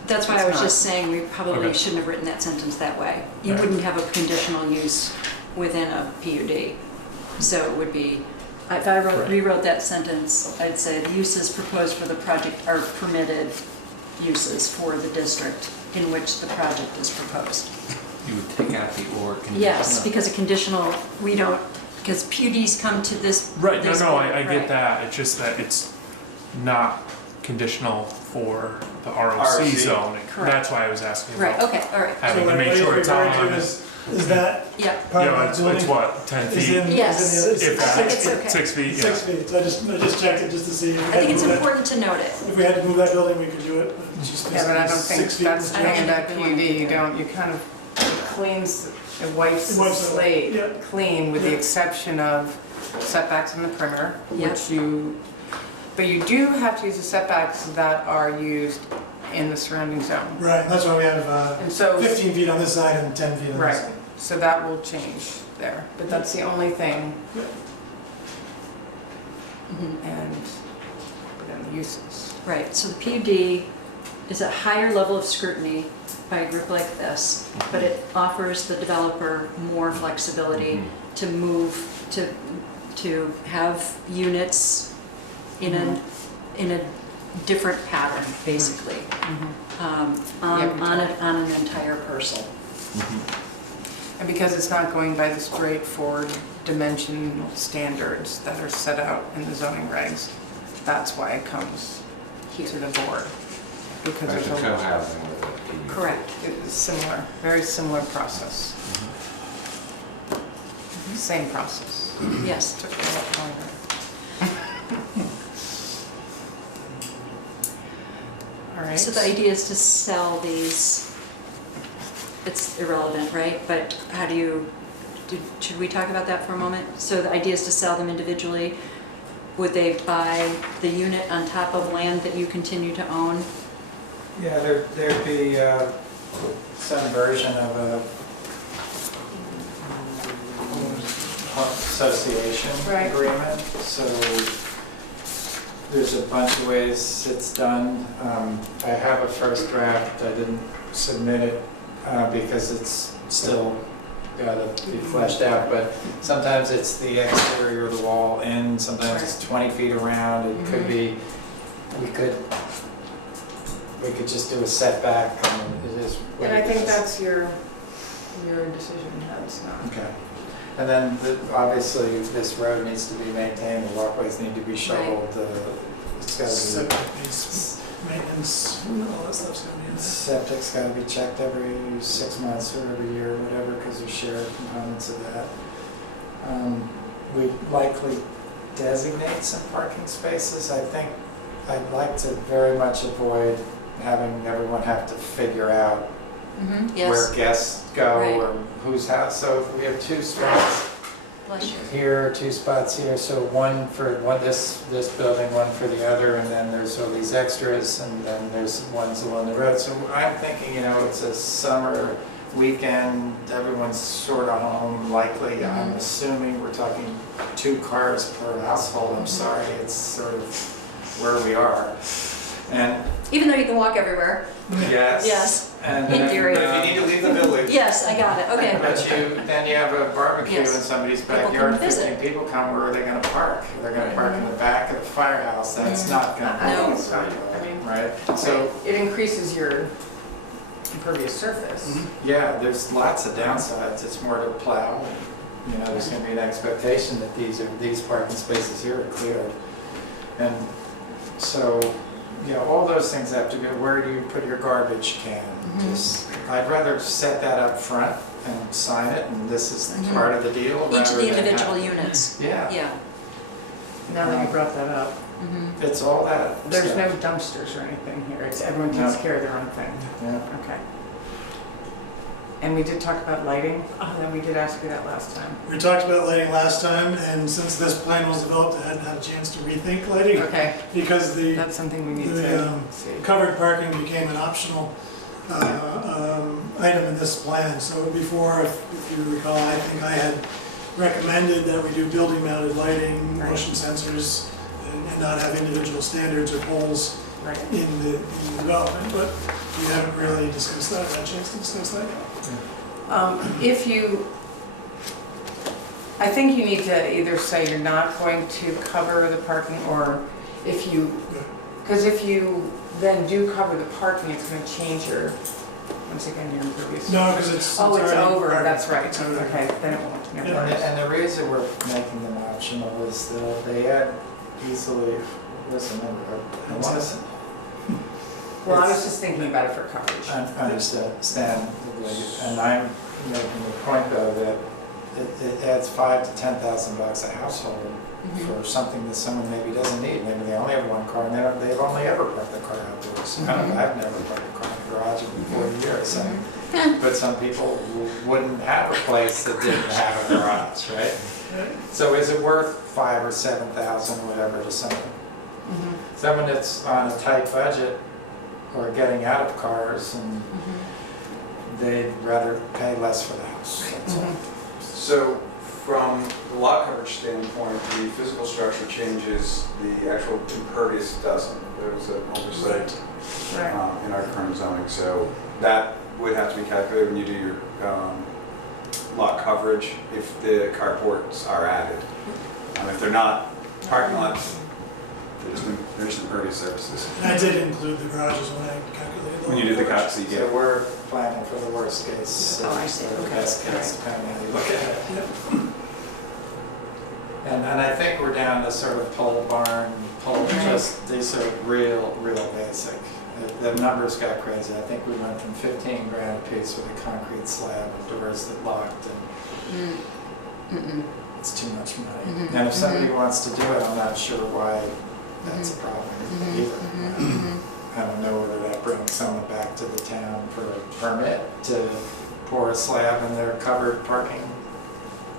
That's why I it's was not. just saying we probably Okay. shouldn't have written that sentence that way. You Right. wouldn't have a conditional use within a PUD. So it would be, if I Right. rewrote that sentence, I'd say the uses proposed for the project are permitted uses for the district in which the project is proposed. You would take out the or conditional. Yes, because a conditional, we don't, because PUDs come to this. Right, this no, I board, get right. that. It's just that it's not conditional for the ROC ROC. zone. Correct. That's why I was asking Right, about okay, all right. having to what make you're sure it's referring to on. is that Yep, part You of know, the it's building what, 10 is feet? in, Yes. is in the If other, that, It's okay. 6 feet, yeah. 6 feet. So I just checked it just to see. If we I had think to it's move that- important to note it. If we had to move that building, we could do it. It's just Yeah, but I don't basically think 6 feet. that's I don't doing that think we want PUD, to do you that. don't, you kind of, it cleans, it wipes It the wipes it away, slate yeah. clean with the Yeah. exception of setbacks in the perimeter, Yep. but you do have to use the setbacks that are used in the surrounding zone. Right, that's why we have And so, 15 feet on this side and 10 feet on right, this side. so that will change there, but that's the only thing, Mhm. and then the uses. Right, so the PUD is a higher level of scrutiny by a group like this, but it offers the developer more flexibility to move, to have units in a different pattern, basically, on an entire parcel. And because it's not going by the straightforward dimensional standards that are set out in the zoning regs, that's why it comes Here. to the board. Because Like there's the a, co-housing with a PUD. Correct. it's similar, very similar process. Same process. Yes. Took a lot longer. All right. So the idea is to sell these, it's irrelevant, right? But how do you, should we talk about that for a moment? So the idea is to sell them individually. Would they buy the unit on top of land that you continue to own? Yeah, there'd be some version of a association Right. agreement. So there's a bunch of ways it's done. I have a first draft. I didn't submit it because it's still got to be fleshed out. But sometimes it's the exterior of the wall in, sometimes it's 20 feet around. It could be, we could just do a setback. I mean, it is what And I it think is. that's your decision, that's not. Okay. And then, obviously, this road needs to be maintained, the walkways need to be shoveled, it's got to Septic needs maintenance, all that stuff's gonna be in be, there. septic's got to be checked every 6 months or every year, whatever, because there's shared components of that. We'd likely designate some parking spaces. I think I'd like to very much avoid having everyone have to figure out where Yes. guests go Right. or whose house. So if we have 2 spots Bless you. here, 2 spots here, so one for this building, one for the other, and then there's all these extras, and then there's ones along the road. So I'm thinking, it's a summer weekend, everyone's sort of home likely. I'm assuming we're talking 2 cars per household. I'm sorry, it's sort of where we are. And Even though you can walk everywhere. yes. Yes. And In then, theory. But if you need to leave the village. Yes, I got it, okay. But then you have a barbecue in Yes. somebody's People come backyard, visit. 15 people come, where are they gonna park? They're gonna park in the back of the firehouse, that's not gonna I think be, it's fine. I mean, right? So, it increases your impervious surface. yeah, there's lots of downsides, it's more to plow. There's gonna be an expectation that these parking spaces here are cleared. And so, all those things have to go, where do you put your garbage can? I'd rather set that up front and sign it, and this is part of the deal. Each of rather the than individual have- units. Yeah, Yeah. Now that you brought that up, it's all that. there's stuff. no dumpsters or anything here. It's everyone takes No. care of their own thing. Yeah. Okay. And we did talk about lighting. Oh, then we did ask you that last time. We talked about lighting last time, and since this plan was developed, I hadn't had a chance to rethink lighting, Okay, because the that's something we need The, to see. covered parking became an optional item in this plan. So before, if you recall, I think I had recommended that we do building mounted lighting, Right. motion sensors, and not have individual standards or poles Right. in the development, but we haven't really discussed that, had a chance to discuss that yet. If you, I think you need to either say you're not going to cover the parking, or if you, because if you then do cover the parking, it's going to change your, once again, your impervious. No, because it's. Oh, it's already over, parked. that's right. It's over. Okay, then it won't. Never Yeah. mind. And the reason we're making them optional is that they add easily, listen, I want to Well, I was just thinking about it for coverage. understand, and I'm making the point though that it adds $5,000 to $10,000 a household for something that someone maybe doesn't need. Maybe they only have one car and they've only ever parked the car outdoors. I've never parked a car in the garage in 40 years. But some people wouldn't have a place that didn't have a garage, right? So is it worth $5,000 or $7,000, whatever, to someone? Someone that's on a tight budget or getting out of cars, and they'd rather pay less for the house. That's all. So from the lot coverage standpoint, the physical structure changes, the actual impervious doesn't. There was an oversight Right. in our current zoning, so that would have to be calculated when you do your lot coverage if the carports are added. If they're not, parking lots, they're just impervious surfaces. And I did include the garages when I calculated. When you do the calc, so you So get, we're planning for the worst case. Oh, I see. or the Okay. best case, Alright. depending on how you look at it. And I think we're down to sort of pole barn, just, these are real basic. The numbers got crazy. I think we went from 15 grand a piece with a concrete slab and doors that locked, and it's too much money. And if somebody wants to do it, I'm not sure why that's a problem either. I don't know whether that brings someone back to the town for a permit to pour a slab in their covered parking.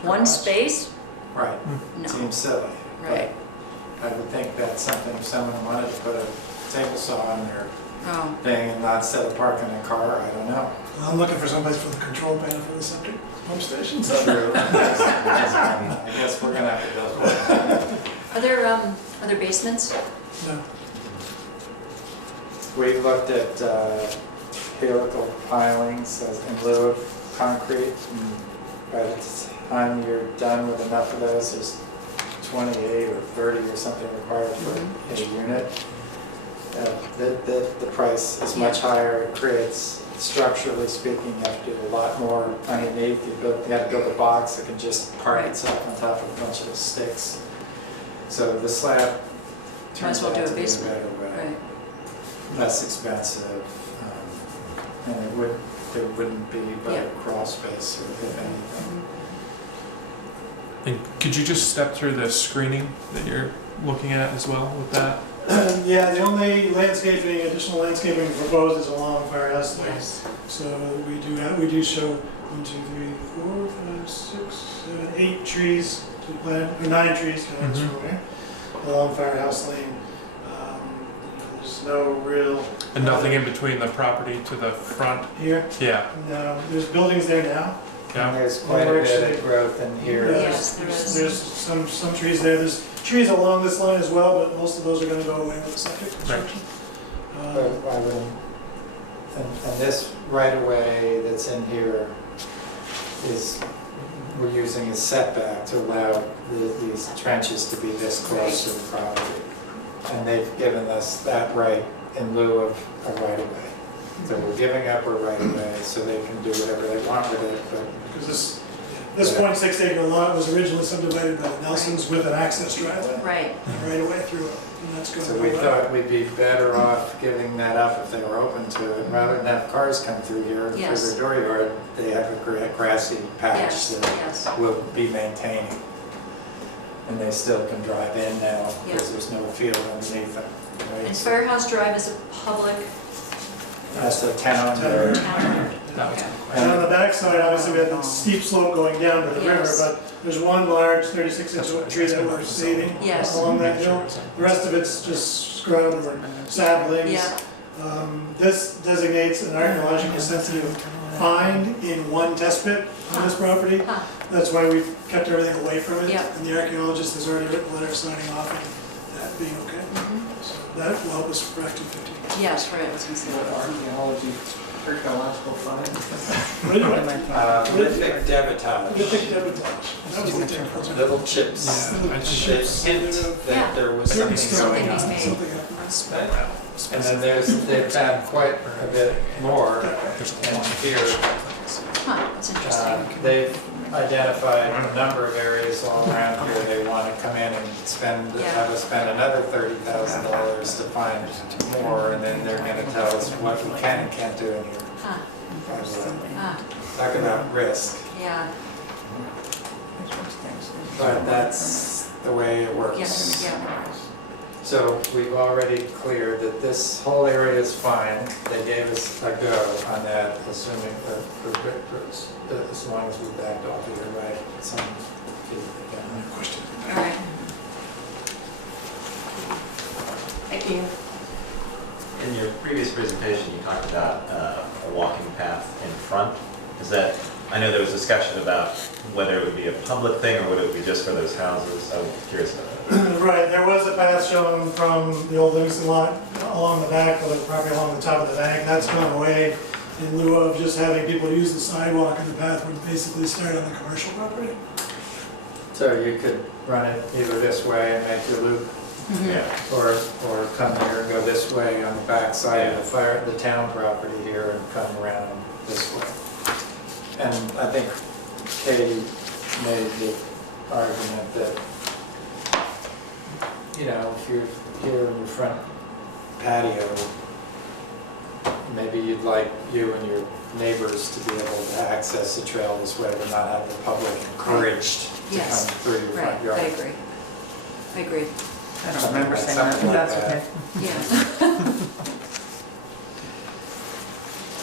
One garage. space? Right, No. seems silly. Right. But I would think that's something, if someone wanted to put a table saw on their Oh. thing and not set a park in a car, I don't know. I'm looking for someplace for the control panel for the septic pump station. True. I guess we're gonna have to build one. Are there basements? No. We looked at helical pilings as in lieu of concrete, and by the time you're done with enough of those, there's 28 or 30 or something required for a unit. The price is much higher. It creates, structurally speaking, you have to do a lot more underneath. You have to build a box that can just park itself on top of a bunch of sticks. So the slab turns well out do a to be a basement. better way. Right. Less expensive, and there wouldn't be but a crawl space, or if anything. And could you just step through the screening that you're looking at as well with that? Yeah, the only additional landscaping proposed is along Firehouse Lane. Yes. So we do show 1, 2, 3, 4, 5, 6, 7, 8 trees to plant, or 9 trees coming this way along Firehouse Lane. There's no real. And nothing in between the property to the front? Here? Yeah. No, there's buildings there now. Yeah. And there's quite a bit of growth in here. Yes, there is. There's some trees there. There's trees along this line as well, but most of those are going to go away with the septic construction. But I wouldn't, and this right of way that's in here is, we're using a setback to allow these trenches to be this close to the property. And they've given us that right in lieu of a right of way. So we're giving up a right of way so they can do whatever they want with it, but. Because this 0.6 acre lot was originally subdivided by the Nelsons with an access driveway. Right. Right away through it, and that's going So we thought we'd be better off giving that up if they were open to it, rather than have cars come through here for Yes. their dooryard. They have a grassy patch Yes, that yes. we'll be maintaining. And they still can drive in now because there's no field underneath them. right? And Firehouse Drive is a public That's a town road. town. That was Okay. my And on question. the backside, obviously, we have the steep slope going down to the river, Yes. but there's one large 36-inch That's what- tree that that's we're what- saving Yes. along that Make sure hill. it's The rest of it's just scrub or saplings. Yeah, This designates an archaeologically sensitive find in one test pit on this property. Huh. That's why we've kept everything away from it. Yeah. And the archaeologist has already written a letter signing off and that being okay. So that will help us for Act 215. yes, right, I was gonna say. Archaeological find. Lithic debitage, That was the term. little chips. Yeah, I They just- hint Yeah. that there was Certain something stuff, going on. Something something happened. Spell out. And then they've found quite a bit more There's in a lot. here. Huh, that's interesting. They've identified a number of areas all around here they want to come in and spend, have us spend another $30,000 to find more, and then they're going to tell us what we can and can't do in here. Huh, huh, Talk about risk, yeah, but that's the way it works. yes, yeah. So we've already cleared that this whole area is fine. They gave us a go on that, assuming as long as we backed off either way. Some feet again. Question. All right. Thank you. In your previous presentation, you talked about a walking path in front. Is that, I know there was discussion about whether it would be a public thing or whether it would be just for those houses. I'm curious about that. Right, there was a path shown from the old Livingston lot along the back of the property, along the top of the bank. That's gone away in lieu of just having people use the sidewalk, and the path would basically start on the commercial property. So you could run it either this way and make your loop, Yeah. or come here and go this way on the back side of the town property here and come around this way. And I think Katie made the argument that, you know, if you're here in your front patio, maybe you'd like you and your neighbors to be able to access the trail this way, but not have the public encouraged to Yes. come through your Right, front yard. I agree. I agree, I don't remember saying that. Something like That's that. okay. yeah.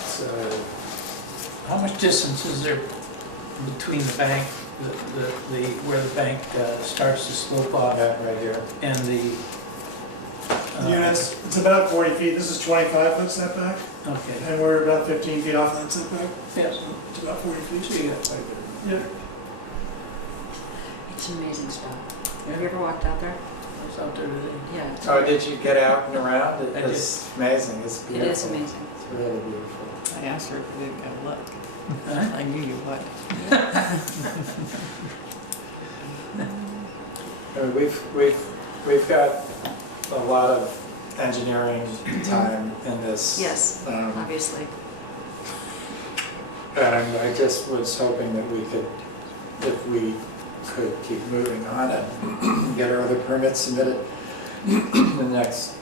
So, How much distance is there between the bank, where the bank starts to slope off yeah, right here. and the? Units, it's about 40 feet. This is 25-foot setback, Okay, and we're about 15 feet off that setback. yes, So it's about 40 feet. so you got quite a bit. Yeah. It's an amazing spot. Have you ever walked out there? I was out there today. Yeah. Oh, did you get out and around? I did. It's amazing, it's It beautiful. is amazing. It's really beautiful. I asked her if we didn't go look. Huh? I knew you would. I mean, we've got a lot of engineering time in this. Yes, obviously. And I just was hoping that we could, if we could keep moving on and get our other permits submitted in the next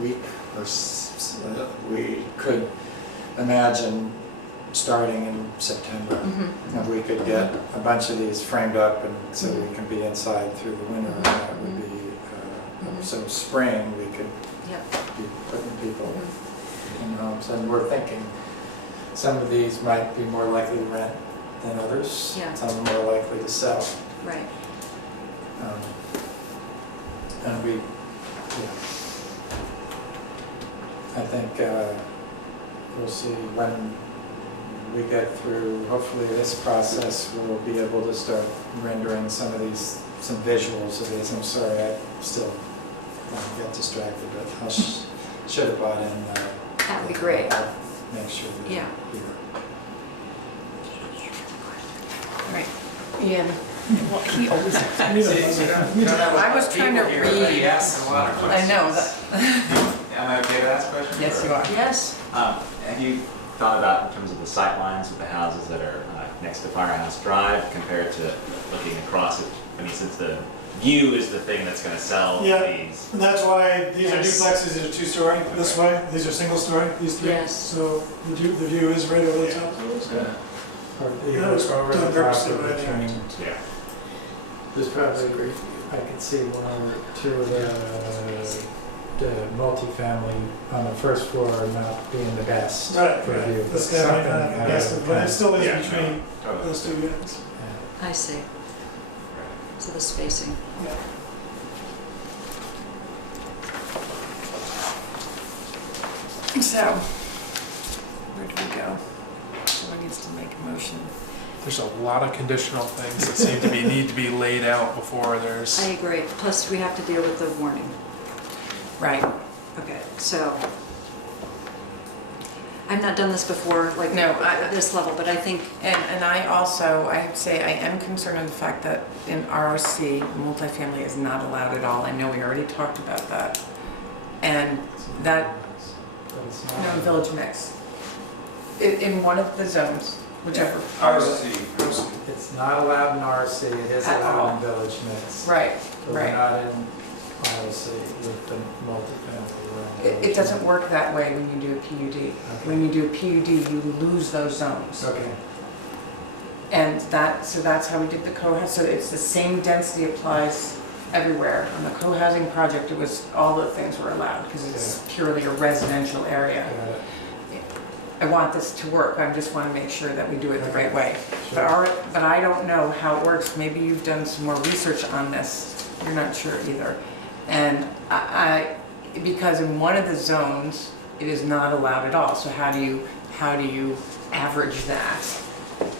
week or we could imagine starting in September. Mhm. And we could get a bunch of these framed up and so we can be inside through the winter. And that would be, so spring we could Yep. be putting people Mhm. in homes. And we're thinking some of these might be more likely to rent than others. Yeah. Some are more likely to sell. Right. And we, yeah. I think we'll see when we get through, hopefully this process, we'll be able to start rendering some of these, some visuals of these. I'm sorry, I still get distracted, but I should have brought in. That would be great. I'll make sure that Yeah. here. Right. Ian, well, he always has. I was trying to read. He asked a lot of I questions. know that. Am I okay to ask questions? Yes, or- you are. Yes. Have you thought about in terms of the sight lines of the houses that are next to Firehouse Drive compared to looking across it? I mean, since the view is the thing that's going to sell Yeah. these. And that's why these are Yes. duplexes, these are two-story this way, these are single-story, these three. Yes. So the view is right over the top of those. Or That either was over done the top purposely or by the between. Yeah. There's probably, I could see one or two of the multifamily on the first floor not being the best Right, for view. right. This guy might not have the best, but it still is Yeah, between Totally. those two units. I see. So the spacing. Yeah. So, where do we go? Someone needs to make a motion. There's a lot of conditional things that seem to be, need to be laid out before there's. I agree. Plus, we have to deal with the warning. Right. Okay, so I've not done this before, like No, at this level, but I think And I also, I have to say, I am concerned with the fact that in ROC, multifamily is not allowed at all. I know we already talked about that. And that, But it's no, not. village mix. In one of the zones, whichever. RC. It's not allowed in RC, it is At all. allowed in village mix. Right, But we're right. not in RC with the multifamily. we're in It doesn't village work that way when you do a PUD. When you do a PUD, you lose those zones. mix. Okay. And that, so that's how we did the co-house, so it's the same density applies everywhere. On the co-housing project, it was, all the things were allowed, because it's purely a residential area. Got it. I want this to work, I just want to make sure that we do it the right way. Sure. But I don't know how it works, maybe you've done some more research on this, you're not sure either. And because in one of the zones, it is not allowed at all, so how do you average that?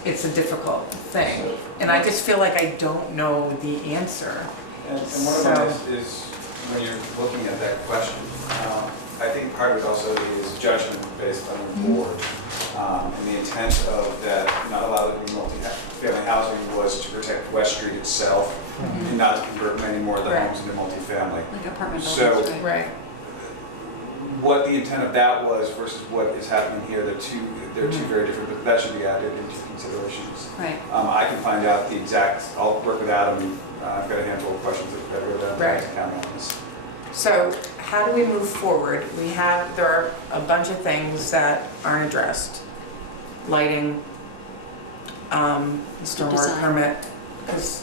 It's a difficult thing, and I just feel like I don't know the answer. And one of them is when you're looking at that question, I think part of it also is judgment based on the board. And the intent of that not allowed to be multi-family housing was to protect West Street itself and not to convert many more of the Right. homes into multifamily. like apartment So- buildings, right? Right. What the intent of that was versus what is happening here, they're two very different, but that should be added into considerations. Right. I can find out the exact, I'll work with Adam, and I've got a handful of questions that I wrote down Right. to count on this. So how do we move forward? There are a bunch of things that aren't addressed. Lighting, stormwater Design. permit, 'cause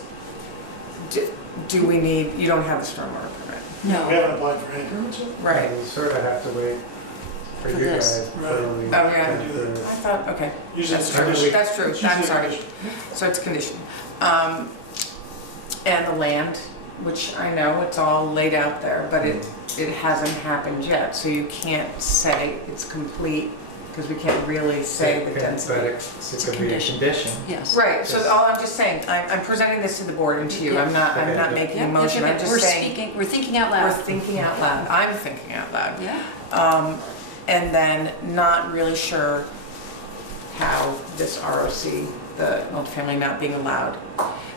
do we need, you don't have a stormwater permit. We No, haven't applied for any permits yet. Right. We sort of have to wait for For you this. guys before Right. we. Oh, yeah. can Do that. do I thought, okay, Usually that's it's true, conditioned. that's true, It's I'm usually sorry. conditioned. So it's conditioned. And the land, which I know it's all laid out there, but it hasn't happened yet. So you can't say it's complete, because we can't really say the But density. it could be a condition. condition. yes. Right, so all I'm just saying, I'm presenting this to the board and to you, I'm not Yeah. making Yeah, a motion, yeah, I'm just we're saying, speaking, we're thinking out we're loud. thinking out loud, I'm thinking out loud. Yeah, And then not really sure how this ROC, the multifamily not being allowed.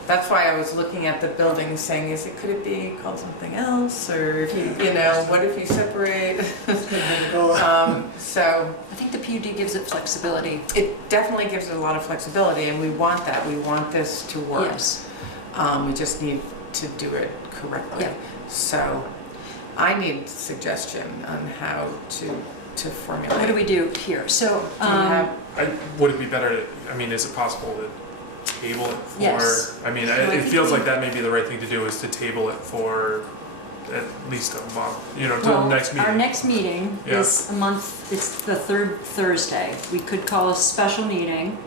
That's why I was looking at the building saying, could it be called something else? Or if what if you separate? So I think the PUD gives it flexibility. it definitely gives it a lot of flexibility, and we want that, we want this to work. Yes. We just need to do it correctly. Yeah. So I need suggestion on how to formulate. What do we do here? So, Do you have, Would it be better to, I mean, is it possible to table it for? Yes. I mean, it feels like that may be the right thing to do, is to table it for at least a month, you know, to Well, the next meeting. our next meeting Yeah. is a month, it's the third Thursday. We could call a special meeting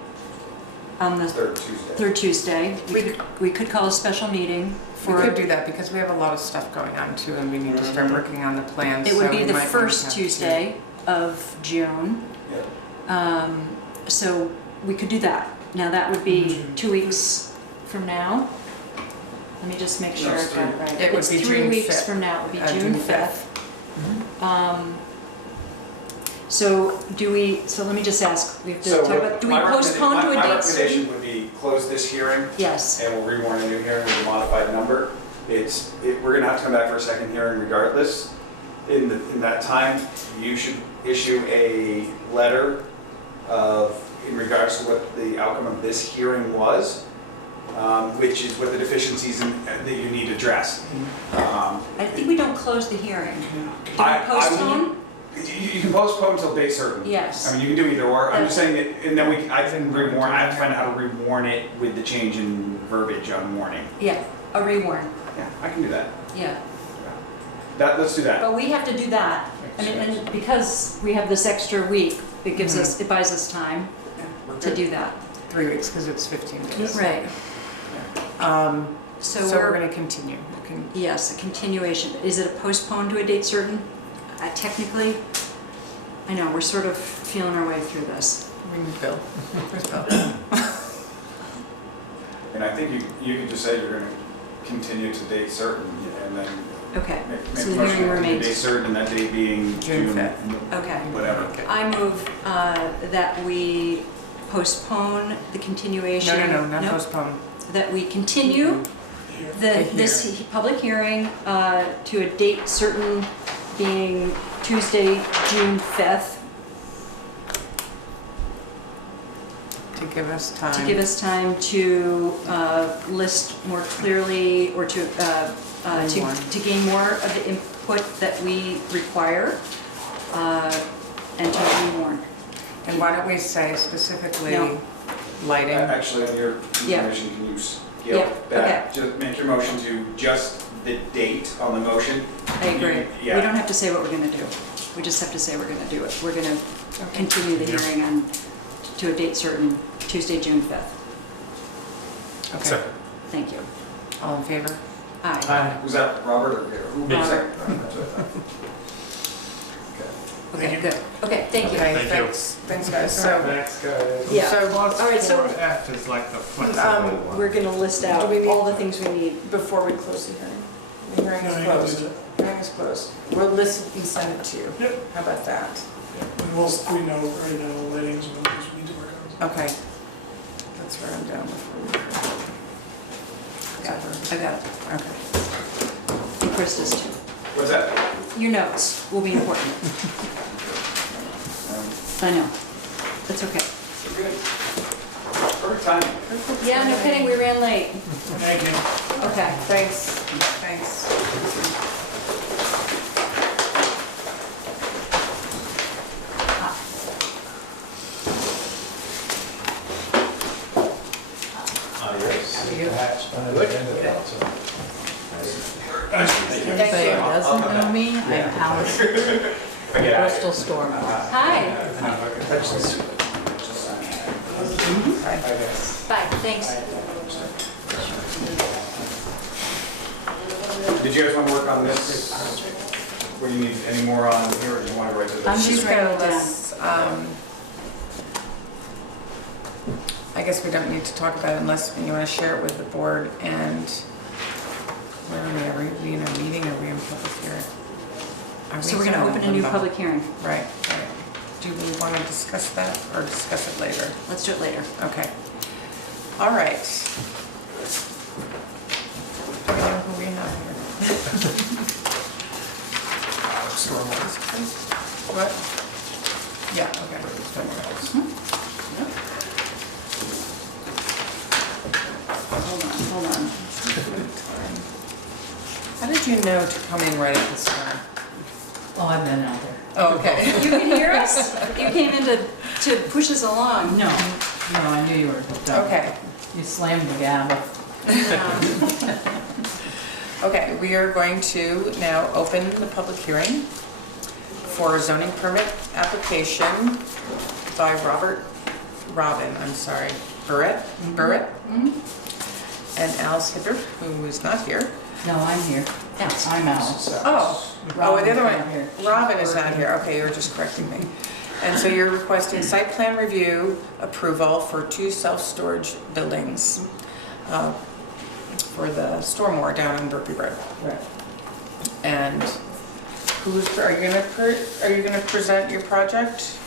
on the Third Tuesday. third Tuesday. We could call a special meeting We for, could do that because we have a lot of stuff going on too, and we need to start working on the plans. it would so be we the might first have to- Tuesday of June. Yeah. So we could do that. Now, that would be 2 weeks from now. Let me just make sure No, I it's got it right. It would It's be 3 June weeks 5th. from now, it would be June June 5th. So do we, so let me just ask, we have to So talk about, do we my postpone to a my date recommendation certain? would be close this hearing Yes, and we'll rewarn a new hearing with a modified number. We're gonna have to come back for a second hearing regardless. In that time, you should issue a letter in regards to what the outcome of this hearing was, which is what the deficiencies that you need addressed. I think we don't close the hearing. Do we I- postpone? You can postpone until date certain. Yes. I mean, you can do either or. I'm just saying that, and then I can rewarn, I have to find out how to rewarn it with the change in verbiage on warning. Yeah, a rewarn, Yeah, I can do that. yeah. Let's do that. But we have to do that. I mean, and because we have this extra week, it gives us, it buys us time to do that. 3 weeks because it's 15 days. Right. So So we're we're, going to continue. yes, a continuation. Is it a postpone to a date certain? Technically, I know, we're sort of feeling our way through this. Ring Bill. Where's Bill? And I think you could just say you're gonna continue to date certain and then Okay, make so a the motion hearing to remains. date certain and that date being June June, 5th. Okay. whatever. I move that we postpone the continuation. No, not Nope. postpone. That we continue this public hearing to a date certain, being Tuesday, June 5th, To give us time. to give us time to list more clearly, or to gain more of the input that we require, and to rewarn. And why don't we say specifically No. lighting? Actually, on your Yeah. information, can you Yeah, scale back? Just make your motion to just the date on the motion. I agree. Yeah. We don't have to say what we're gonna do. We just have to say we're gonna do it. We're gonna continue the hearing on, to a date certain, Tuesday, June 5th. Okay, Second. Thank you. all in favor? Aye. Was that Robert or who? Me. Second? That's what I thought. Okay, good. Okay, thank you. Okay, Thank you. thanks guys. So, Next guy. Yeah. so All right, so F is like the flexible one. we're gonna list out Do we need- all the things we need. before we close the hearing, the hearing No, is you can closed. do Hearing is closed. We'll list it and send it to you. Yep. How about that? And we know right now the lighting's one of those we need to work on. Okay. Let's write them down before we. Got it. I got it. Okay. And Chris does too. What's that? Your notes will be important. I know. That's okay. Good. Perfect timing. Yeah, no kidding, we ran late. Thank you. Okay. Thanks, thanks. Anybody who doesn't know me, I'm Alice, Bristol Storm. Hi. Bye, thanks. Did you guys want to work on this? What do you need, any more on here, or do you want to write to I'm this? just She's gonna writing it down. list, I guess we don't need to talk about it unless you want to share it with the board. And where are we in a meeting, or are we in public hearing? Are So we we're gonna in open a new limbo? public hearing. Right, right. Do we want to discuss that or discuss it later? Let's do it later. Okay. All right. Do we know who we have here? What? Yeah, okay. Hold on. How did you know to come in right at this time? Oh, I've been out there. Oh, okay. You can hear us? You came in to push us along. No, I knew you were hooked up. Okay. You slammed the gavel. Okay, we are going to now open the public hearing for a zoning permit application by Burrett, and Alice Hibbert, who is not here. No, I'm here. Yes. I'm Alice. Oh, the Robin's other not one, here. Robin is not here. Okay, you were just correcting me. And so you're requesting site plan review approval for 2 self-storage buildings for the Stormore down on Berkeley Road. Right. And are you gonna present your project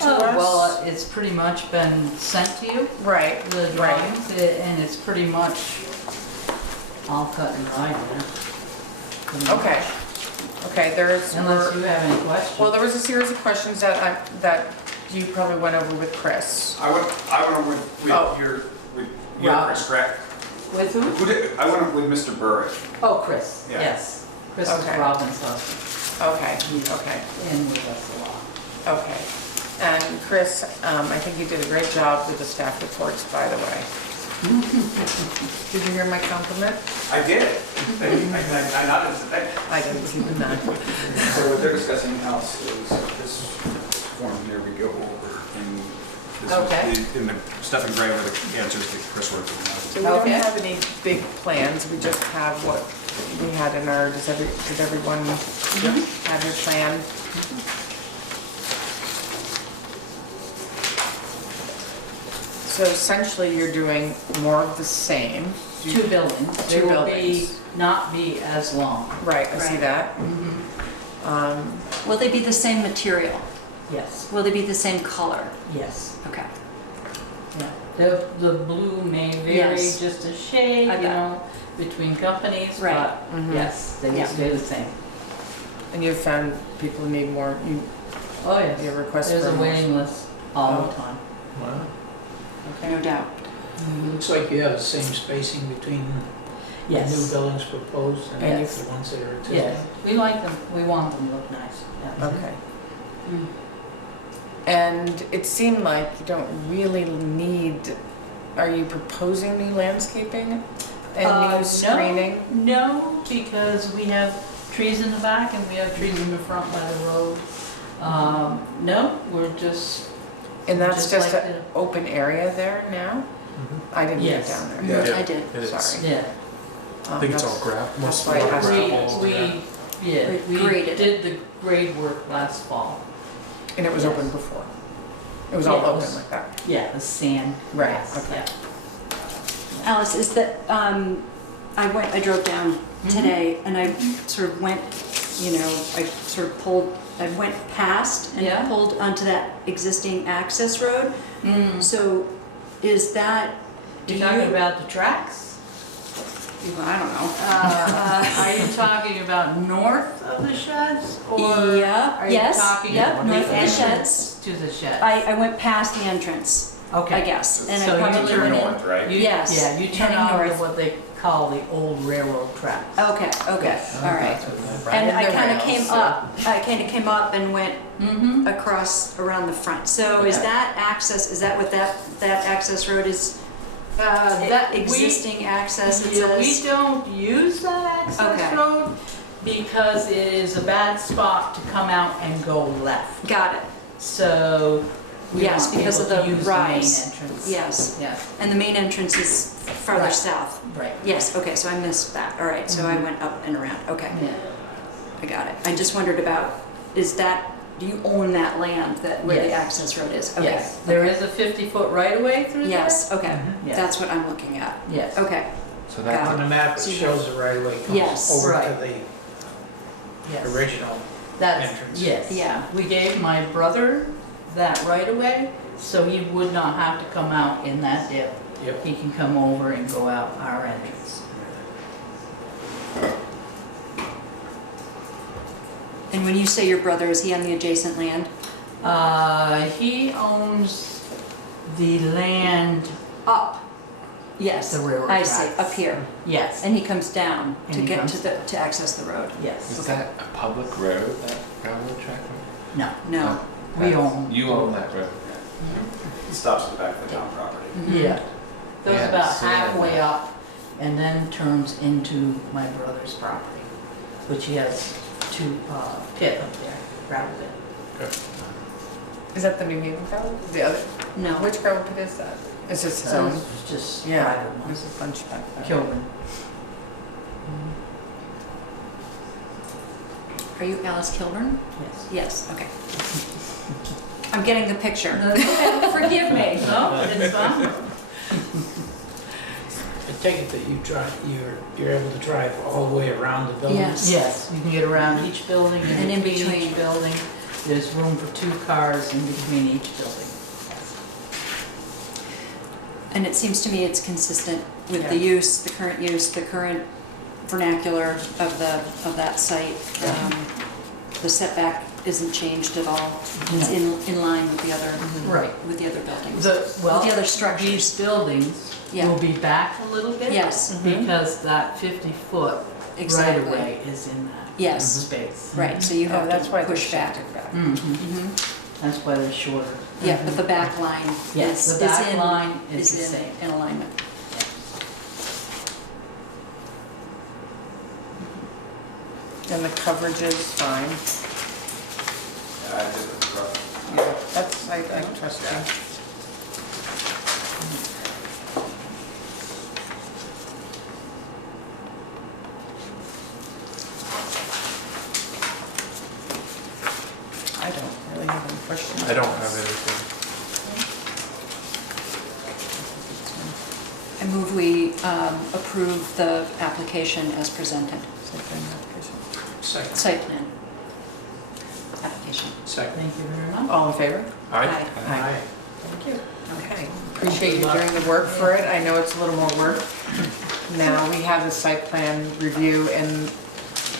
to us? Well, it's pretty much been sent to you, Right, the right. drawings, and it's pretty much all cut and dried there. Okay. Okay, Unless you have any questions. well, there was a series of questions that you probably went over with Chris. I went with Oh. with Rob. Chris, correct? With who? I went with Mr. Burrett. Oh, Chris, Yeah. yes. Chris is Okay. Robin's husband. Okay, He's okay, in with us a lot. okay. And Chris, I think you did a great job with the staff reports, by the way. Did you hear my compliment? I did. I nodded at the thing. I didn't even know. So what they're discussing else is this form here we go over in this Okay. in the stuff in gray where the answers that Chris worked on. So we don't Okay. have any big plans, we just have what we had in our, did everyone have your plan? So essentially, you're doing more of the same. 2 buildings. Two They will buildings. not be as long. Right, I see Right. that. Will they be the same material? Yes, Will they be the same color? yes. Okay. Yeah. The blue may vary Yes. just a shade, I you bet. know, between companies, Right. but Mhm. yes, they Yeah. will stay the same. And you've found people need more, Oh, yes. your requests There's for a more. waiting list all Oh. the time. Wow. No doubt. Looks like you have the same spacing between the new Yes, buildings proposed and And yes. the ones that are existing. yes. We like them, we want them to look nice. Yeah. Okay. Mm. And it seemed like you don't really need, are you proposing new landscaping and No. new screening? No, because we have trees in the back and we have trees in the front by the road. No, we're just, And that's just like an open area there now? I didn't get Yes. down there. Yeah. I did. It is. Sorry. yeah. I think it's all That's- gravel, most that's why it has to be- gravel. We Graded. did the grade work last fall. And it was Yes. open before? It was all Yeah, it open was- like that? Yeah, the sand. Right, grass, okay. yeah. Alice, is that, I drove down today and I sort of went, I sort of I went past Yeah. and pulled onto that existing access road. Mm. So is that, You're talking about the tracks? I don't know. Are you talking about north of the sheds? Or Yeah, are you yes, talking yep, about north the of the entrance sheds. to the shed? I went past the entrance, Okay. I guess, and So I you probably turn went in. north, right? You- Yes, Yeah, you turn heading on to north. what they call the old railroad tracks. Okay, all right. And I The kind of rails, came so- up and went Mm-hmm. across around the front. So is Okay. that access, is that what that access road is? Existing access, it Yeah, we says? don't use that access Okay. road because it is a bad spot to come out and go left. Got it, So we Yes, want because people of to the use the main rise. entrance. yes. Yeah, And the main entrance is farther Right. south. right. Yes, okay, so I missed that. All right, so I went up and around. Okay, Yeah. I got it. I just wondered about, do you own that land where the Yes. access road is? Okay. Yes, there is a 50-foot right-of-way through there. Yes, okay. Yeah. That's what I'm looking at. Yes. Okay, So Got that, On the map, it shows the right of way Yes. comes over to Right. the Yes. original That's, entrance. yes. Yeah. We gave my brother that right-of-way, so he would not have to come out in that dip. Yep. He can come over and go out our entrance. and when you say your brother, is he on the adjacent land? He owns the land up. Yes, The railroad I see, tracks. up here. Yes, And he comes down And to he get comes- to access the road? yes. is that a public road, that railroad track? No, No. we own. You own that road? It stops at the back of the town property. Yeah. Goes Yeah, about so yeah. halfway up and then turns into my brother's property, which he has 2 pit up there, gravel pit. Is that the New Haven gravel? The other? No. Which gravel pit is that? Is this his own? It's just Yeah, private there's ones. a bunch back there. Kilburn. Are you Alice Kilburn? Yes. Yes, okay. I'm getting the picture. Forgive me. No, it's fine. I take it that you're able to drive all the way around the building? Yes. Yes, you can get around each building And in between. each building. There's room for 2 cars in between each building. And it seems to me it's consistent with Yeah. the use, the current vernacular of that site. The setback isn't changed at all. It's in line with the other, Right. with the other buildings. With the other structures. These buildings Yeah. will be back a little bit. Yes. Because that 50-foot Exactly. right of way is in that Yes. space. Right, so you Oh, have that's why to they push back. shifted back. Mhm. That's why they're shorter. Yeah, but the back line Yes, is the back in, line is the is same. in alignment. And the coverage is fine. I did it rough. Yeah, that's, I trust you. I don't really have any questions. I don't have anything. I move we approve the application as presented, Site plan application. Second. site plan application. Second. Thank you very much. All in favor? Aye. Aye. Thank you. Okay, appreciate you doing the work for it. I know it's a little more work. Now, we have the site plan review, and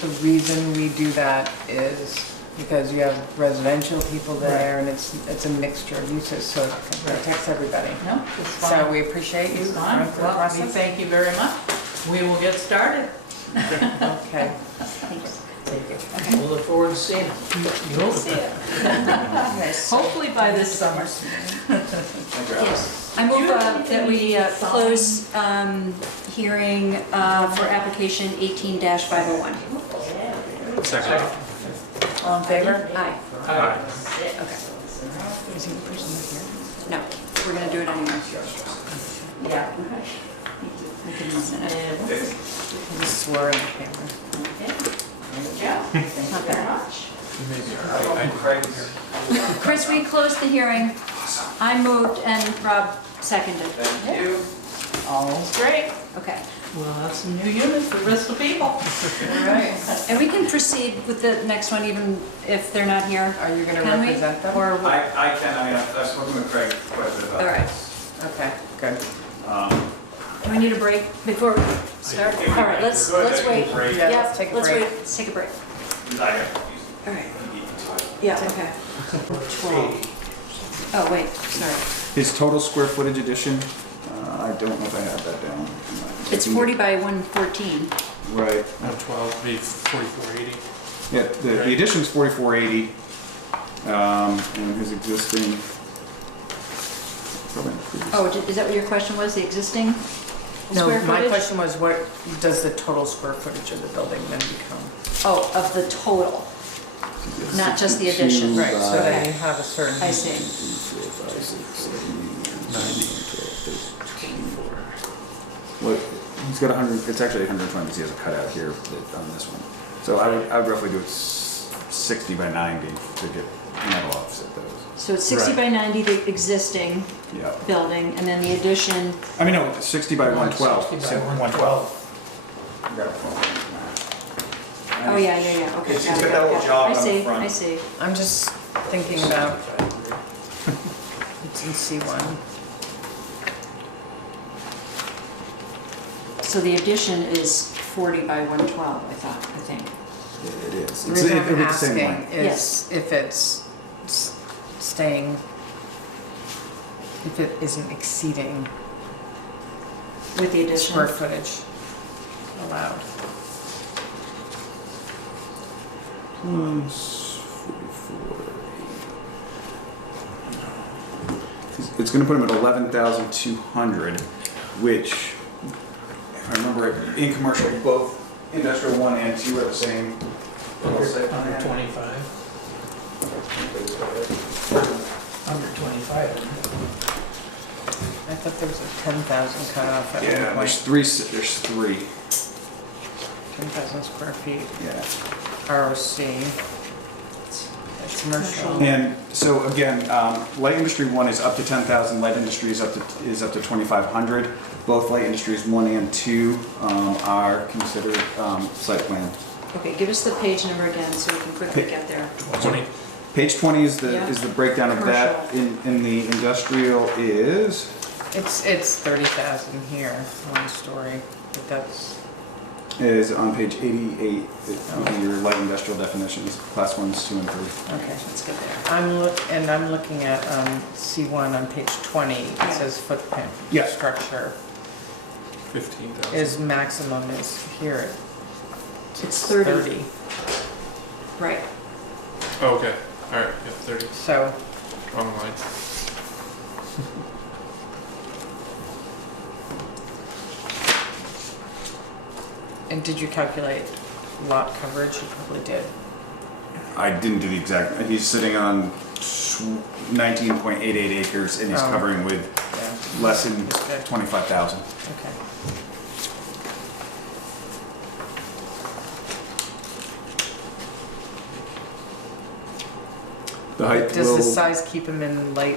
the reason we do that is because you have residential people there, and it's a mixture of uses, so it protects everybody. No, it's So fine. we appreciate you It's fine. going through the Well, we process. thank you very much. We will get started. Okay. Thanks. We'll look forward to seeing it. You'll see it. Hopefully by this summer. Thank you, Alex. Yes, I move that we close hearing for application 18-501. Second. All in favor? Aye. Aye. Okay. Is he the person here? No, we're gonna do it anyway. Yeah. We can listen it. He swore in the camera. Thank you very much. You may be Oh, all right. Craig's. Chris, we closed the hearing. I moved and Rob seconded. Thank you. All's great. Okay. We'll have some new units for Bristol people. All right. And we can proceed with the next one even if they're not here. Are you gonna Can we? represent them? Or, I can, I mean, I've spoken with Craig quite a bit about All right. this. Okay, good. do we need a break before we start? If we All right, let's could, wait. take a break. Yeah, Yep, let's take a let's break. wait. Let's take a break. All right. Yeah, okay. 12. Oh, wait, sorry. His total square footage addition, I don't know if I have that down. It's 40 by 114. Right. 112 be 4480. Yeah, the addition's 4480, and his existing. probably increased. Oh, is that what your question was, the existing No, square my footage? question was, what does the total square footage of the building then become? Oh, of the total, not just the 62 addition. Right, so by- then you have a certain. I see. 4, 5, 6, 7, 8, 9, 10, 12, 13. What, he's got 100, it's actually 120, because he has a cutout here on this one. So I would roughly do it 60 by 90 to get metal offset those. So it's 60 Right. by 90, the existing Yeah. building, and then the addition, I mean, no, 60 by 112. 60 by 112. You got it. oh, yeah, okay. It's got got it, that little got it. jog on the I see, front. I see. I'm just thinking about, it's in C1. So the addition is 40 by 112, I think. It is. The reason I'm it's the same asking length. is Yes. if it's staying, if it isn't exceeding With the the addition. square footage allowed. Plus 44. It's gonna put him at 11,200, which, if I remember number in commercial, both industrial 1 and 2 are the same. Under 25. Under 25. I thought there was a 10,000 cutoff at Yeah, one point. there's three. 10,000 square feet, Yeah. ROC. It's commercial. And so again, light industry 1 is up to 10,000, light industry is up to 2,500. Both light industries 1 and 2 are considered site plan. Okay, give us the page number again so we can quickly get there. 20. Page 20 is the Yeah. breakdown of that. In the industrial is, It's 30,000 here, one story, but that's, is on page 88, your light industrial definitions, class 1s, 2 and 3. okay. Let's go there. I'm looking at C1 on page 20. It says footprint Yeah. structure 15,000. is maximum is here. It's 30. Right. Oh, okay. All right. Yeah, 30. So, Wrong line. and did you calculate lot coverage? You probably did. I didn't do the exact, he's sitting on 19.88 acres and he's Oh. covering with Yeah, less than That's good. 25,000. okay. The height Does will, the size keep them in light